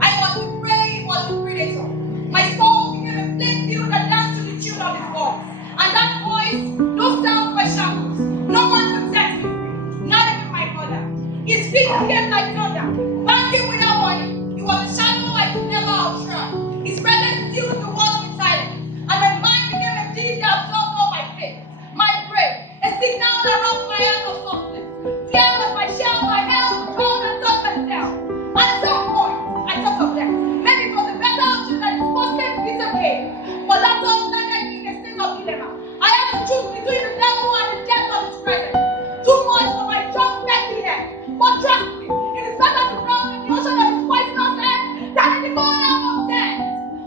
I was the prey, he was the predator. My soul became a flame field that danced to the tune of his voice. And that voice, those sounds were shackles. No one could set me free, not even my mother. His feet came like thunder, banging without warning. He was a shadow I could never outrun. His presence filled the walls with silence, and my mind became a deep that absorbed all my faith, my prayer, a signal that wrapped my hands of softness. Fear was my shell, my hell, cold and touched myself. At some point, I thought of death. Maybe it was a better option than this constant bitter pain. But that thought landed me in a state of dilemma. I had to choose between the devil and the depth of his presence. Too much for my just petty head. But trust me, it is better to drown in the ocean of his poisonous head than in the cold arm of death.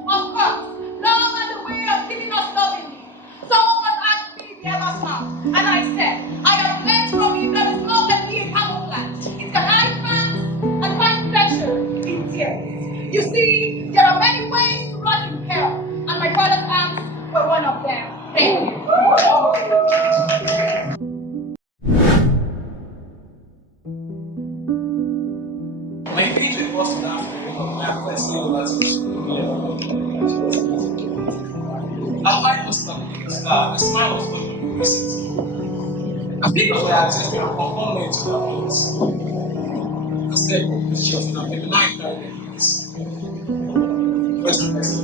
Of course, love has a way of giving us lovingly. Someone was asked me if he ever smiled, and I said, I have learned from him that his love can be a camouflage. It can hide fans and find pleasure in tears. You see, there are many ways to rot in hell, and my father's arms were one of them. Thank you. My favorite was to laugh my first over to school. Our mind was stuck in the star, the smile was not progressing. I think of what I said, we are conforming to the words. I said, she was not maybe 9 years. First person.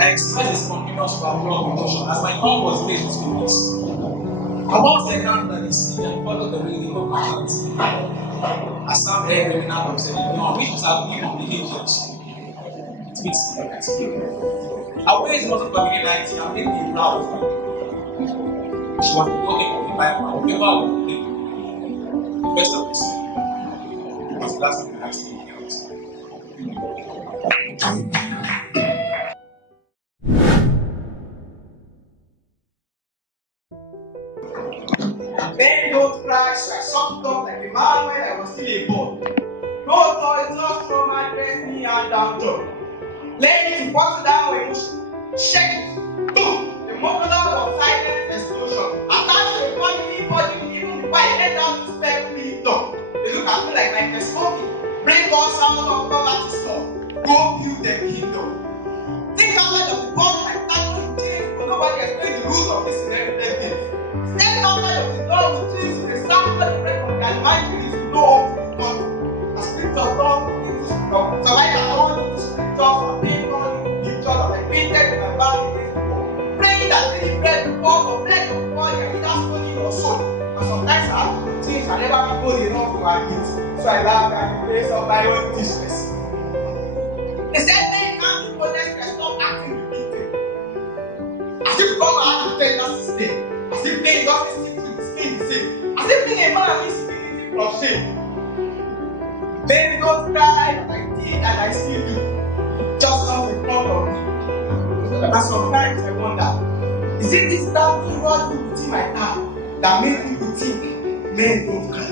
I expressed this continuous for love emotion as my mom was made with this. I once second that they see and follow the reading of my heart. I sat there and out of saying, no, which was our view of behaviors. It means I always wanted to be 19 and make me proud of her. She was the only of the Bible, I remember I was the first of this. It was the last thing I asked me. Men don't cry, so I sucked up like a man when I was still a boy. No toys, just throw my dress, me and down job. Learning to bottle down emotion. Shake it. Boom! The modular was silent explosion. Attached to a family body, even before I let out to spell me dog. They look at me like microscopy. Bring us out of poverty store. Go build the kingdom. Think outside of the box like tackle in chains, but nobody explains the rules of this inherited gift. Step outside of the door with trees with a sample of the break of their imaginary to know up to the country. As scriptures turn into survival turn into scriptures and being turned into pictures that I painted with my band against the wall. Praying that really bread before or bread before they are either stolen or sold. And sometimes I have to do things I never been bold enough to admit. So I laugh at the face of my own distress. They said men can't be honest and stop acting repeated. As if God had to tell us to stay. As if being justice to the skin the same. As if being a man means dignity from shame. Men don't cry, I did and I still do. Just come in front of me. And sometimes I wonder, is it this doubting God who put in my heart that made people think men don't cry?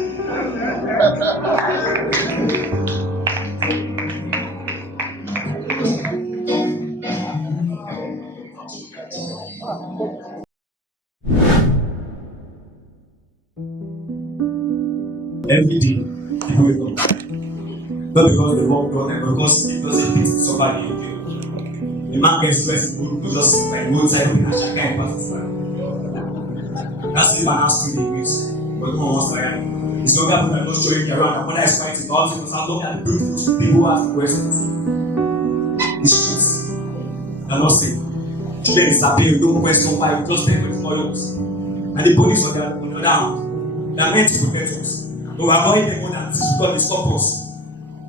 Every day, people wake up. Not because they walk God, but because it doesn't fit somebody in you. The man gets stressed, go just like roadside with a shaka and pass his friend. That's the man has 3 degrees, but no one wants to hire him. His younger brother just showing around, and mother is fighting about it because how long can the beautiful people who ask questions? The streets are not safe. Children disappear, don't question why, we just take 24 years. And the police on the other hand, they are meant to protect us. But we are not even more than this because they stop us,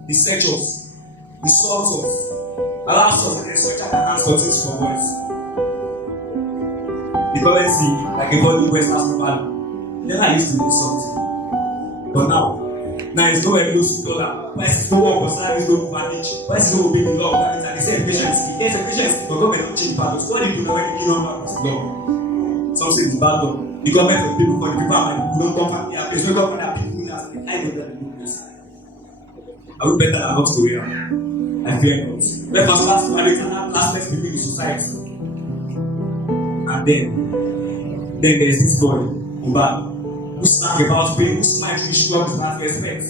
they search us, they sort us, allow us and then stretch out our hands for things for boys. The currency, like a body west has no value. Then I used to do something. But now it's nowhere close to dollar. Prices go up, but salaries go manage. Prices go big in law, and they say inflation is key. Yes, inflation is key, but government don't change values. What do you do when the kingdom is law? Some say it's bad law. The government for the people, for the people, and who don't come from their place. We government are people who have the kind of that people this. Are we better than North Korea? I fear not. Let us last to last let's begin the society. And then there's this boy, Uban, who sang about pain, who smiled through struggles and aspects.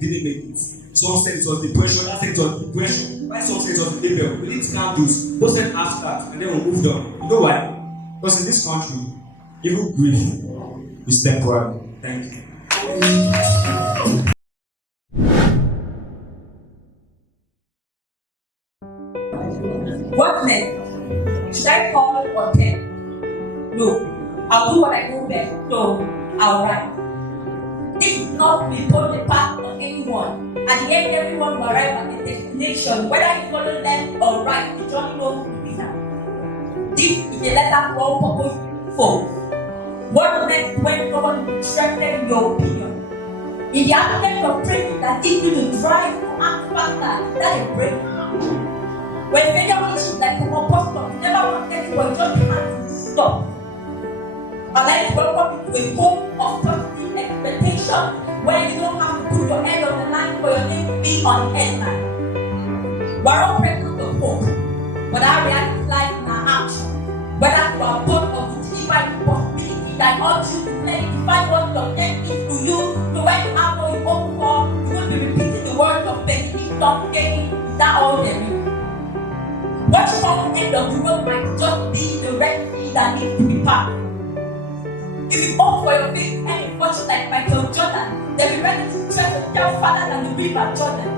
Didn't make it. Some said it was depression, that said it was depression. Why some said it was label? We didn't count those. Those said after that, and then we moved on. You know why? Because in this country, even grief is temporary. Thank you. What men? Should I call or pen? No. I'll do what I know best, so I'll write. If not, we put the path on anyone. At the end, everyone will arrive at the destination. Whether you follow left or right, the journey will be winner. This is a letter for all purpose folks. What meant when someone strengthens your opinion? In the aspect of training that gives you to drive to act faster, that is break. When failure reaches like a composter, you never wanted to just have to stop. I'd like to welcome you to a home of positive expectation where you don't have to put your head on the line for your name to be on the headline. We're all pregnant of hope, but our reality lies in our action. Whether you are both of the deliver the possibility that urge you to play, define what your name is to you, so when you have what you hope for, you will be repeating the words of benediction, saying, is that all there is? What strong end of the road might just be the red sea that needs to be passed. If you hope for your faith and a fortune like Michael Jordan, then be ready to tread the tail farther than the river Jordan.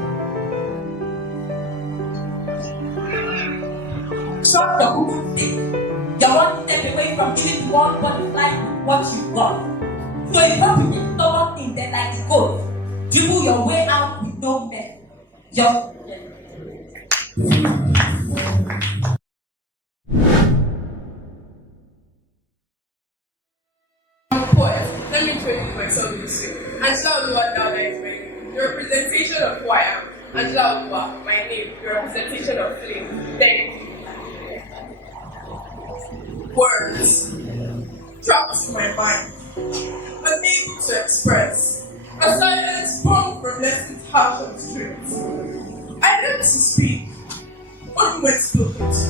Trust your Google stick. You're one step away from giving the world butterfly what you've got. So if you don't begin stubborn things then like it goes, dribble your way out with no mess. Just Let me introduce myself this way. Angela Oluwa down there is my name. The representation of who I am. Angela Oluwa, my name. The representation of flame. Thank you. Words. Trapped in my mind. Unable to express. A silence born from lessons harsh on the streets. I learned to speak. One when spoken to.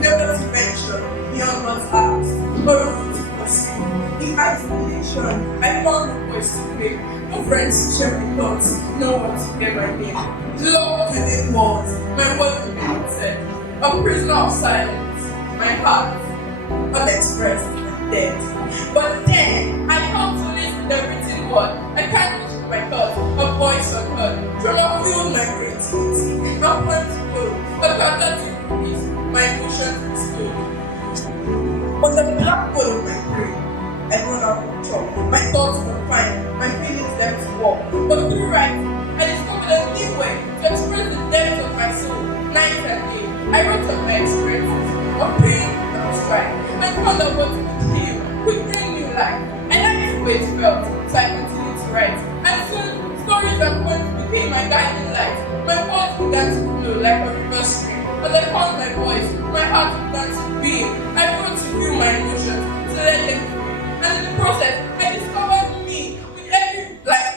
Never to mention beyond what's asked. Or to pursue. In isolation, I found no voice to play, no friends to share my thoughts, no one to hear my name. Locked within walls, my words remain unsaid. A prisoner of silence, my heart, unexpressed and dead. But then, I found solace in the written word. I can't reach my thoughts, a voice unheard. From a field my creativity, a plan to flow, a cathartic release, my emotions explode. On the blackboard of my brain, I run out of chalk. My thoughts confined, my feelings left to walk. But through writing, I discovered a new way to express the depth of my soul, night and day. I wrote of my experiences, of pain and of strife. I found out what could heal, could bring new life. I liked the way it felt, so I continued to write. And soon, stories and poems became my guiding light. My thoughts began to flow like a river stream. As I found my voice, my heart began to beat. I wrote to feel my emotions, to let them free. And in the process, I discovered me.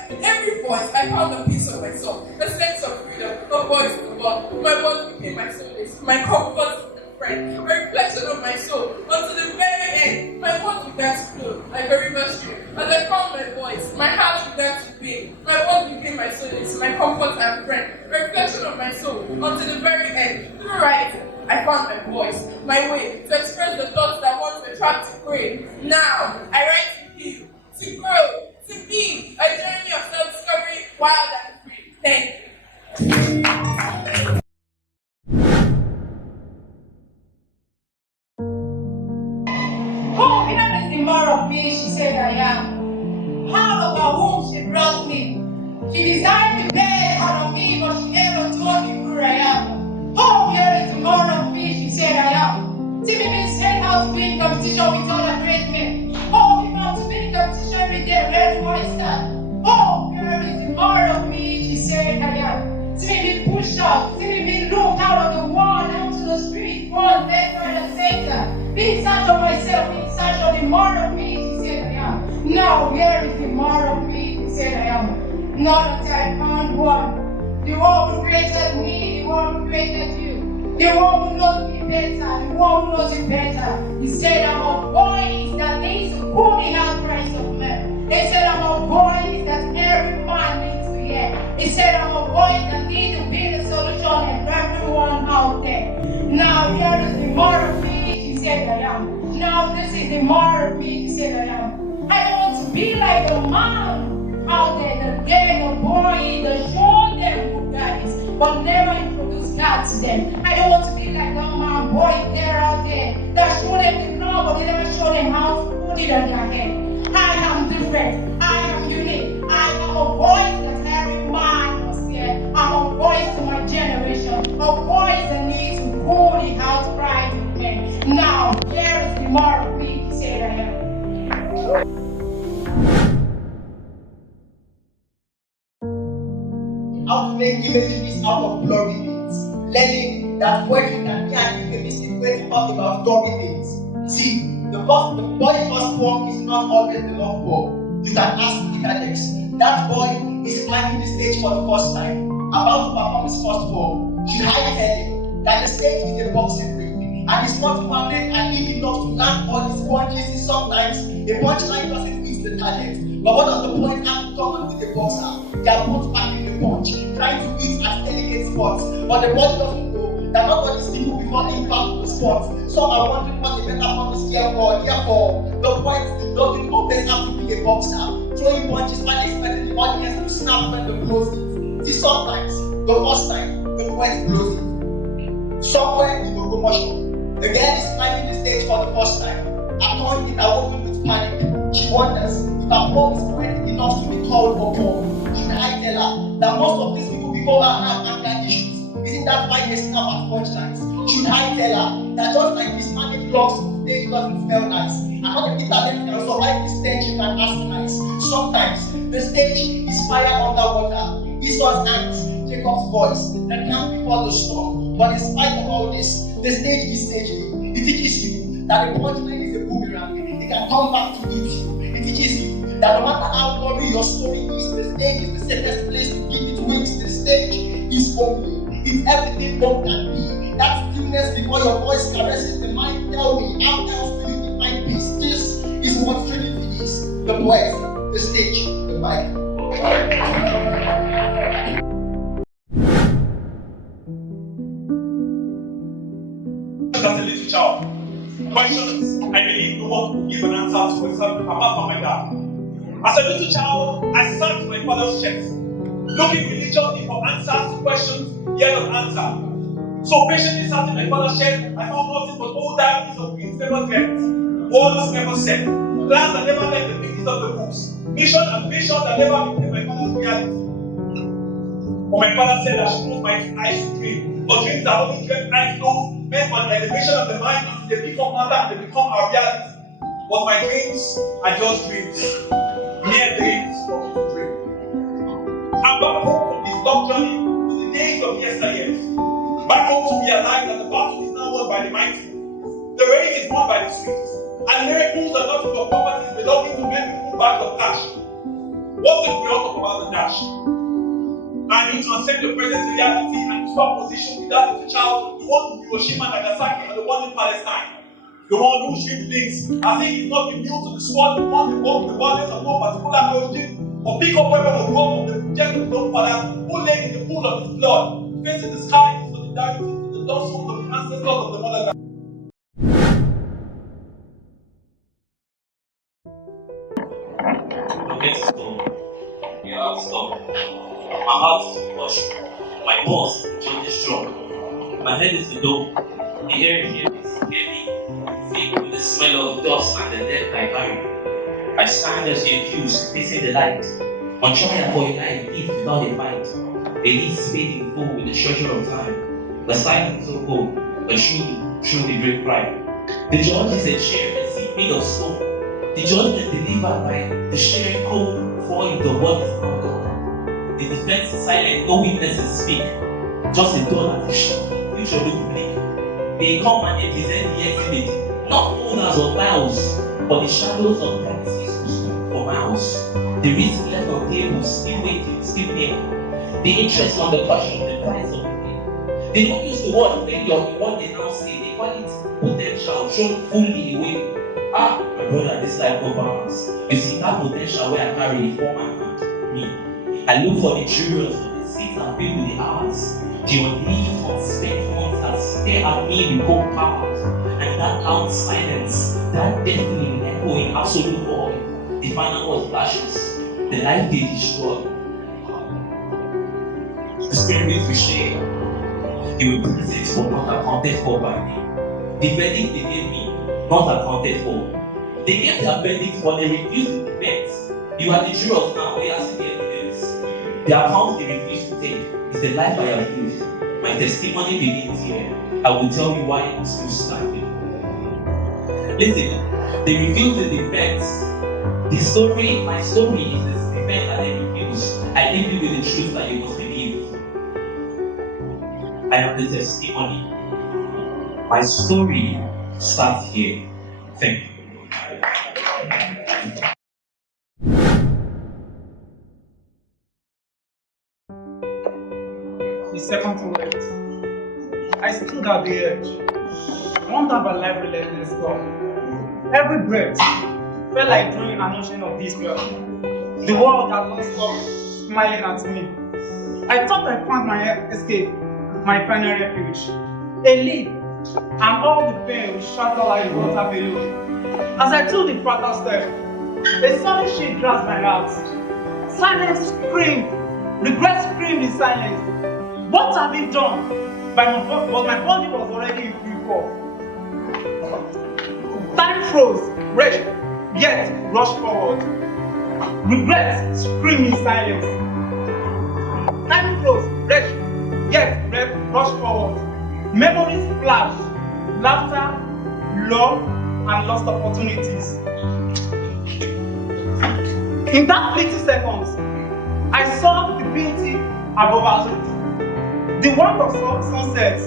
With every voice, I found a piece of myself, a sense of freedom, a voice to God. My voice became my solace, my comfort and friend, a reflection of my soul. Until the very end, my My words began to flow like a river stream. As I found my voice, my heart began to beat. My words became my solace, my comfort and friend, a reflection of my soul, until the very end. Through writing, I found my voice, my way to express the thoughts that once were trapped to pray. Now, I write to heal, to grow, to be a journey of self-discovery, wild and free. Thank you. Oh, here is the more of me, she said I am. Out of her womb she brought me. She desired the bed out of me, but she never told me who I am. Oh, here is the more of me, she said I am. See me being sent out to be in competition with other great men. Oh, if I'm to be in competition every day, where do I stand? Oh, here is the more of me, she said I am. See me being pushed out, see me being looked out of the wall, out to the street, front, left, right, and center. Be in search of myself, be in search of the more of me, she said I am. Now, where is the more of me, she said I am. Not until I found one. The one who created me, the one who created you. The one who knows me better, the one who knows it better. He said, I'm a voice that needs to pull the outcries of men. He said, I'm a voice that every man needs to hear. He said, I'm a voice that needs to be the solution for everyone out there. Now, here is the more of me, she said, I am. Now, this is the more of me, she said, I am. I want to be like a man out there, the boy, the show them who God is, but never introduce God to them. I don't want to be like that man, boy there out there, that show them the law, but they never show them how to put it on their head. I am different, I am unique, I am a voice that every man must hear. I'm a voice to my generation, a voice that needs to pull the house cries of men. Now, here is the more of me, he said I am. How to make images out of blurry things. Learning that poetry can be an euphemistic way to talk about blurry things. See, the boy first poem is not always the love poem. You can ask Vic'Adex. That boy is climbing the stage for the first time, about to perform his first poem. Should I tell him that the stage is a boxing ring, and it's not permanent and need enough to land all his punches? Sometimes a punchline doesn't fit the target. But what does the point have in common with a boxer? They are both packing the punch, trying to hit at delicate spots. But the body doesn't know that not all these people before impact the spots. Some are wondering what the better punch is here for. Therefore, the point doesn't always have to be a boxer. Throwing punches while expecting the audience to snap when the blows it. See, sometimes, the first time, the point blows it. Somewhere in the promotion, the girl is climbing the stage for the first time. Her tongue is awoken with panic. She wonders if her poem is poetic enough to be called a poem. Should I tell her that most of these people before her have anger issues? Isn't that why they snap at punchlines? Should I tell her that just like this manic blocks, the stage doesn't smell nice? And not the talent can survive this tension can ask nice. Sometimes the stage is fire underwater. This was Ant, Jacob's voice, that came before the storm. But in spite of all this, the stage is staging. It teaches you that the punchline is a boomerang. It can come back to hit you. It teaches you that no matter how gory your story is, the stage is the safest place to give it wings. The stage is for me. It's everything one can be. That stillness before your voice caresses the mind. Tell me, how else do you define peace? This is what Trinity is. The voice, the stage, the mic. As a little child, questions I believe no one could give an answer to except apart from my dad. As a little child, I sat in my father's chest, looking religiously for answers to questions yet unanswered. So patiently sat in my father's chest, I found nothing but old diaries of dreams never kept, words never said, plans that never left the pages of the books, mission and vision that never became my father's reality. But my father said I should close my eyes to dream, but dreams are only dreamt eyes closed, meant for the elevation of the mind until they become matter and they become our reality. But my dreams are just dreams, mere dreams for me to dream. I'm back home from this long journey to the days of yesteryears. Back home to realize that the battle is now won by the mighty. The race is won by the swift. And miracles are not for properties belonging to men with full back of cash. What if we all talk about the dash? I need to accept the present reality and swap position with that of the child, the one in Hiroshima, Nagasaki, and the one in Palestine. The one who shaped things as if he's not immune to the sword, the one who walked the violence of no particular origin, or pick up weapon of war from the chest of no father, who lay in the pool of his blood, facing the sky in solidarity to the lost souls of the ancestors of the motherland. Let's go. Yeah, stop. My heart is crushed. My pulse is just strong. My head is the door. The air here is heavy, thick with the smell of dust and the death I carry. I stand as the accused, facing the light. On trial for a life lived without a fight. A leaf fading full with the treasure of time. The silence so cold, a truly great cry. The judge is a chair, a seat made of stone. The judgment delivered by the sheer cold void of what is not God. The defense is silent, no witnesses speak. Just a dull addition, future look bleak. They come and they present the exhibit, not owners of miles, but the shadows of practices for miles. The risk left on tables, still waiting, still near. The interest on the caution, the price of the game. They don't use the word failure in what they now say. They call it potential thrown fully away. Ah, my brother, this life no balance. You see that potential where I carry it for my hand, me. I look for the jurors, but the seats are filled with the hours. The unleashed, unspent ones that stare at me with cold powers. And that loud silence, that deafening echo in absolute void. The final word flashes, the life they destroy. The spirit we share, they will praise it for not accounted for by me. The verdict they gave me, not accounted for. They gave their verdict but they refused the defense. You are the jurors now, we are seeing the evidence. The account they refused to take is the life I have lived. My testimony begins here. I will tell you why I'm still standing. Listen, they refused the defense. My story is the defense that they refused. I leave you with the truth that you must believe. I am the testimony. My story starts here. Thank you. The second to left. I stood at the edge, wondered by life relentless God. Every breath felt like drawing an ocean of despair. The world had not stopped smiling at me. I thought I found my escape, my final refuge. A leap, and all the pain would shatter like water below. As I took the further step, a sudden shake grasped my heart. Silence screamed, regret screamed in silence. What have you done? But my body was already in free fall. Time froze, yet rushed forward. Regret screamed in silence. Time froze, yet rushed forward. Memories flashed, laughter, love, and lost opportunities. In that fleeting seconds, I saw the beauty I've overlooked. The wonder of sunsets,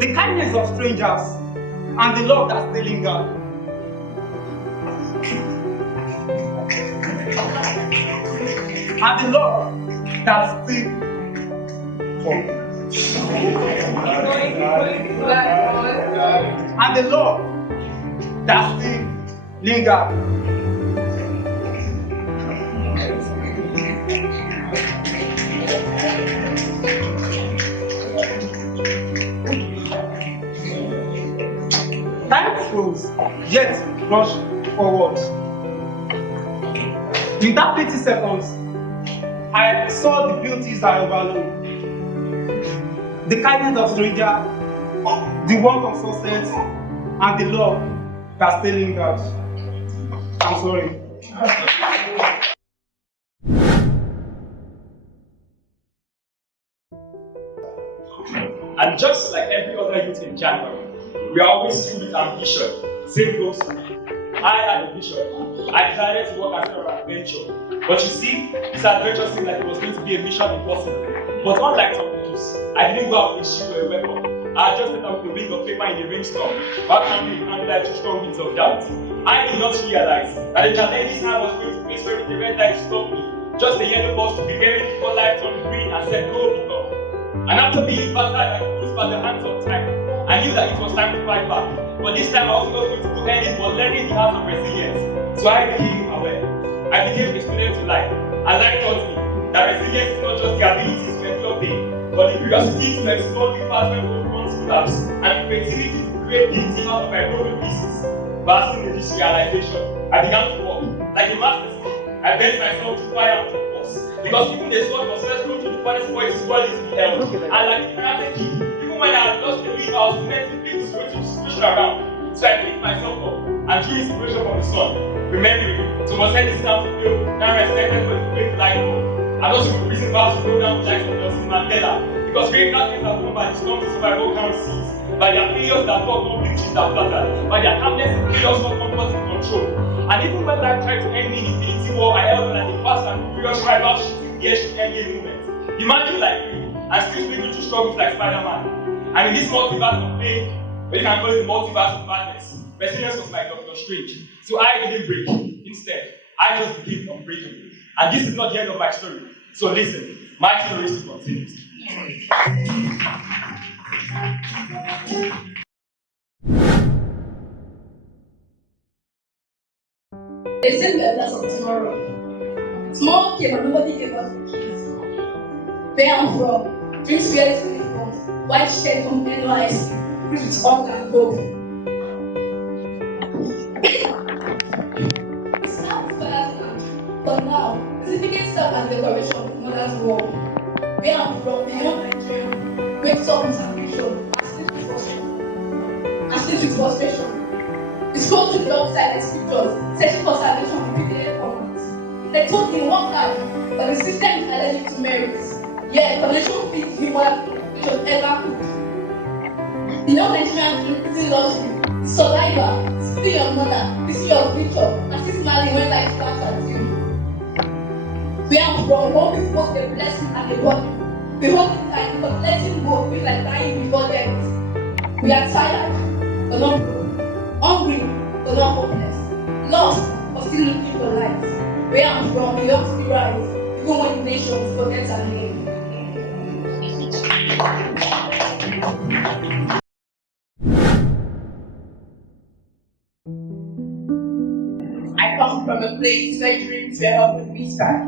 the kindness of strangers, and the love that still lingers. And the love that still and the love that still lingers. Time froze, yet rushed forward. In that 30 seconds, I saw the beauties I overlooked. The kindness of strangers, the warmth of sunsets, and the love that still lingers. I'm sorry. And just like every other youth in January, we are always filled with ambition. Same goes to me. I had a vision. I decided to work as an adventure. But you see, this adventure seemed like it was going to be a mission impossible. But unlike some youths, I didn't go out with a shield or a weapon. I just set up a wing of paper in a rainstorm, while carrying a hand to strong winds of doubt. I did not realize that the challenges I was going to face were the red light to stop me. Just a yellow bus to prepare me before light turned green and said, go, become. And after being battered and bruised by the hands of time, I knew that it was time to fight back. But this time I wasn't just going to end it, but learning the art of resilience. So I became aware. I became a student to life. And life taught me that resilience is not just the ability to endure pain, but the curiosity to explore the path where hope once collapse, and the creativity to create beauty out of my broken pieces. Basking in this realization, I began to walk like a master. I bent myself to fire and to force. Because even the sword was first thrown to the farthest voice is worthy to be held. And like the karate kid, even when I had lost the lead, I was meant to flip the situation around. So I picked myself up and drew inspiration from the sun. Remembering, to must send this down to feel now respected for the great light bulb. And also the reason why to go down the lights of Nelson Mandela. Because great darkness are won by the storms of survival currencies, by their failures that talk no victories that flattered, by their calmness in chaos not comfort in control. And even when life tried to end me in infinity war, I held on like a fast and furious rival shooting the edge to end the movement. Imagine like me, and still speaking through struggles like Spider-Man. And in this multiverse of pain, or you can call it the multiverse of madness, resilience was like Dr. Strange. So I didn't break. Instead, I just became unbreakable. And this is not the end of my story. So listen, my story is to continue. They said we are that's of tomorrow. Tomorrow came and nobody gave us the keys. Where I'm from, dreams reality from white shirt from NYC, filled with hunger and hope. It sounds bad, but now, the certificate serves as decoration of mother's wall. Where I'm from, the young Nigerian wakes up with ambition and sleeps with frustration. We scroll to the website scriptures, searching for salvation with repeated comments. They told me one time that the system is allergic to merit. Yet, connection fits human connection ever could. The young Nigerian dream isn't luxury, it's survivor, it's feeling your mother, it's your future, and it's smiling when life starts at you. Where I'm from, hope is both a blessing and a burden. We hold it tight because letting go feels like dying before death. We are tired, but not broken. Hungry, but not hopeless. Lost, but still looking for light. Where I'm from, we hope to rise, even when the nations forget our name. I come from a place where dreams were often whispered,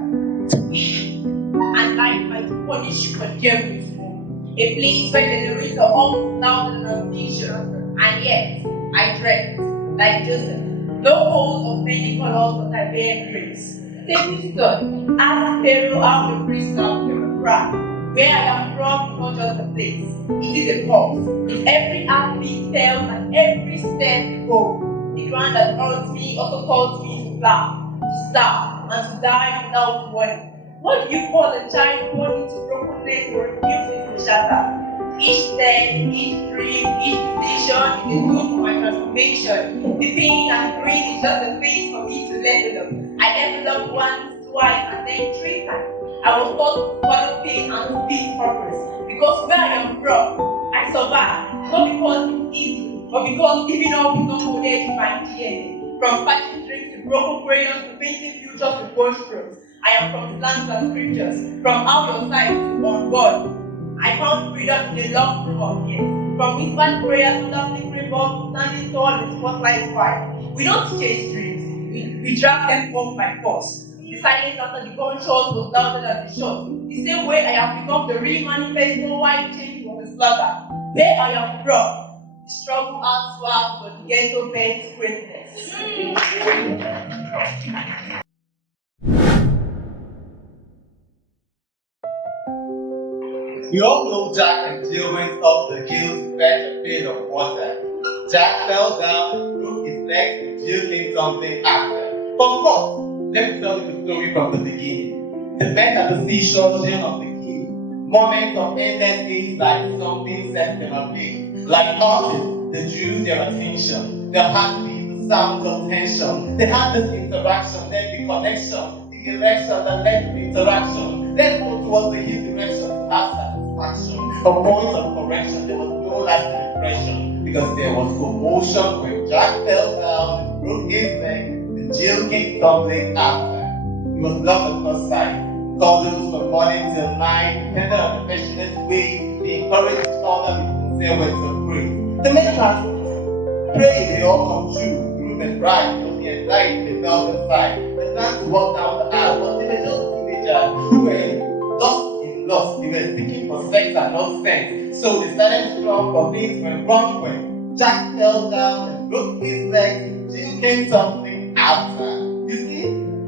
and life might punish you condemn you for. A place where generations are almost louder than ambition, and yet I dreamt, like Joseph, no holes of many colors, but I bear grace. Take this thought, ask Pharaoh how the priest of the cry. Where I am from is not just a place, it is a pulse. If every heartbeat tells and every step we go, the ground that calls me also calls me to plow, to stop, and to die without warning. What do you call a child born into brokenness or refusing to shatter? Each step, each dream, each decision is a tool for my transformation. The pain and greed is just a phase for me to level up. I leveled up once, twice, and then 3 times. I was taught to follow pain and to beat progress. Because where I am from, I survived. Not because it's easy, but because giving up is not coded in my DNA. From patching dreams to broken crayons to painting futures with brush strokes. I am from slangs and scriptures, from out of sight to on God. I found freedom in a long room of years. From whispered prayers to lovely revolve, standing tall in spotlight fire. We don't chase dreams, we drag them home by force. The silence after the gunshot was louder than the shot. The same way I have become the real manifesto why change was a slugger. Where I am from, the struggle has swag, but the ghetto bends greatness. We all know Jack and Jill went up the hill to fetch a pail of water. Jack fell down, broke his legs, and Jill came something after. But what? Let me tell you the story from the beginning. The bed at the seashore, Jill of the key. Moments of endless days like something set them ablaze. Like artists, they drew their attention. Their heartbeat, the sounds of tension. They had this interaction, then the connection, the erection that led to the interaction. Let's go towards the hill direction to have satisfaction. A point of correction, there was no lasting impression because there was commotion when Jack fell down and broke his leg. The Jill came tumbling after. It was love at first sight. Cuddles from morning till night, depended on the passionate way. They encouraged each other with sincere words of praise. The main task is pray they all come true, groom and bride, till the anxiety they felt inside. They planned to walk down the aisle, but they were just teenagers who were lost in lust. They were seeking for sex and not sense. So they started strong, but things went wrong when Jack fell down and broke his leg. Jill came something after. You see,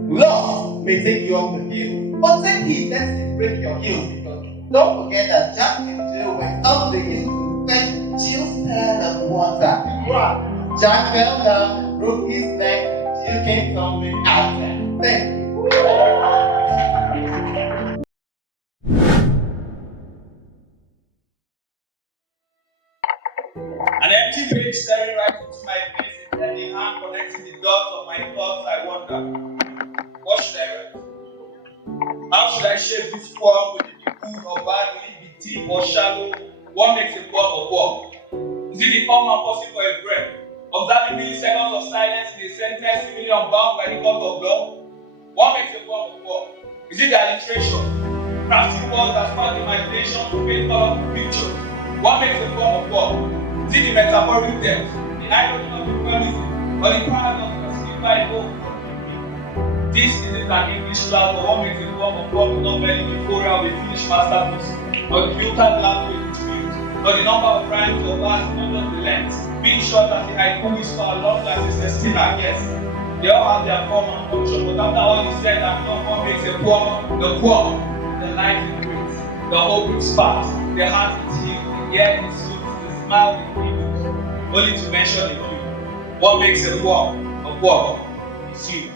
love may take you off the hill, but take heed lest it break your heels, because don't forget that Jack and Jill went up the hill to fetch Jill's pail of water. Right. Jack fell down, broke his leg, Jill came tumbling after. Thank you. An empty page staring right into my face, and a hand connecting the dots of my thoughts. I wonder, what should I write? How should I shape this poem? Will it be good or bad? Will it be deep or shallow? What makes a poem a poem? Is it the common pausing for a breath? Observing milliseconds of silence in a sentence seemingly unbound by the court of law? What makes a poem a poem? Is it the alliteration? Crafting words that spark imagination to paint colorful pictures? What makes a poem a poem? Is it the metaphoric depth, the irony of the premise, or the paradox of a signified hope? This isn't an English class, but what makes a poem a poem is not merely the chorus of a finished masterpiece, or the filtered language it's used, or the number of rhymes or bars, not just the length. Being short as the haiku whisper, long as the sestina, yes. They all have their form and function, but after all is said and done, what makes a poem? The poem, the light it brings, the hope it sparks, the heart it heals, the air it soothes, the smile it gives. Only to mention a few. What makes a poem? A poem is you.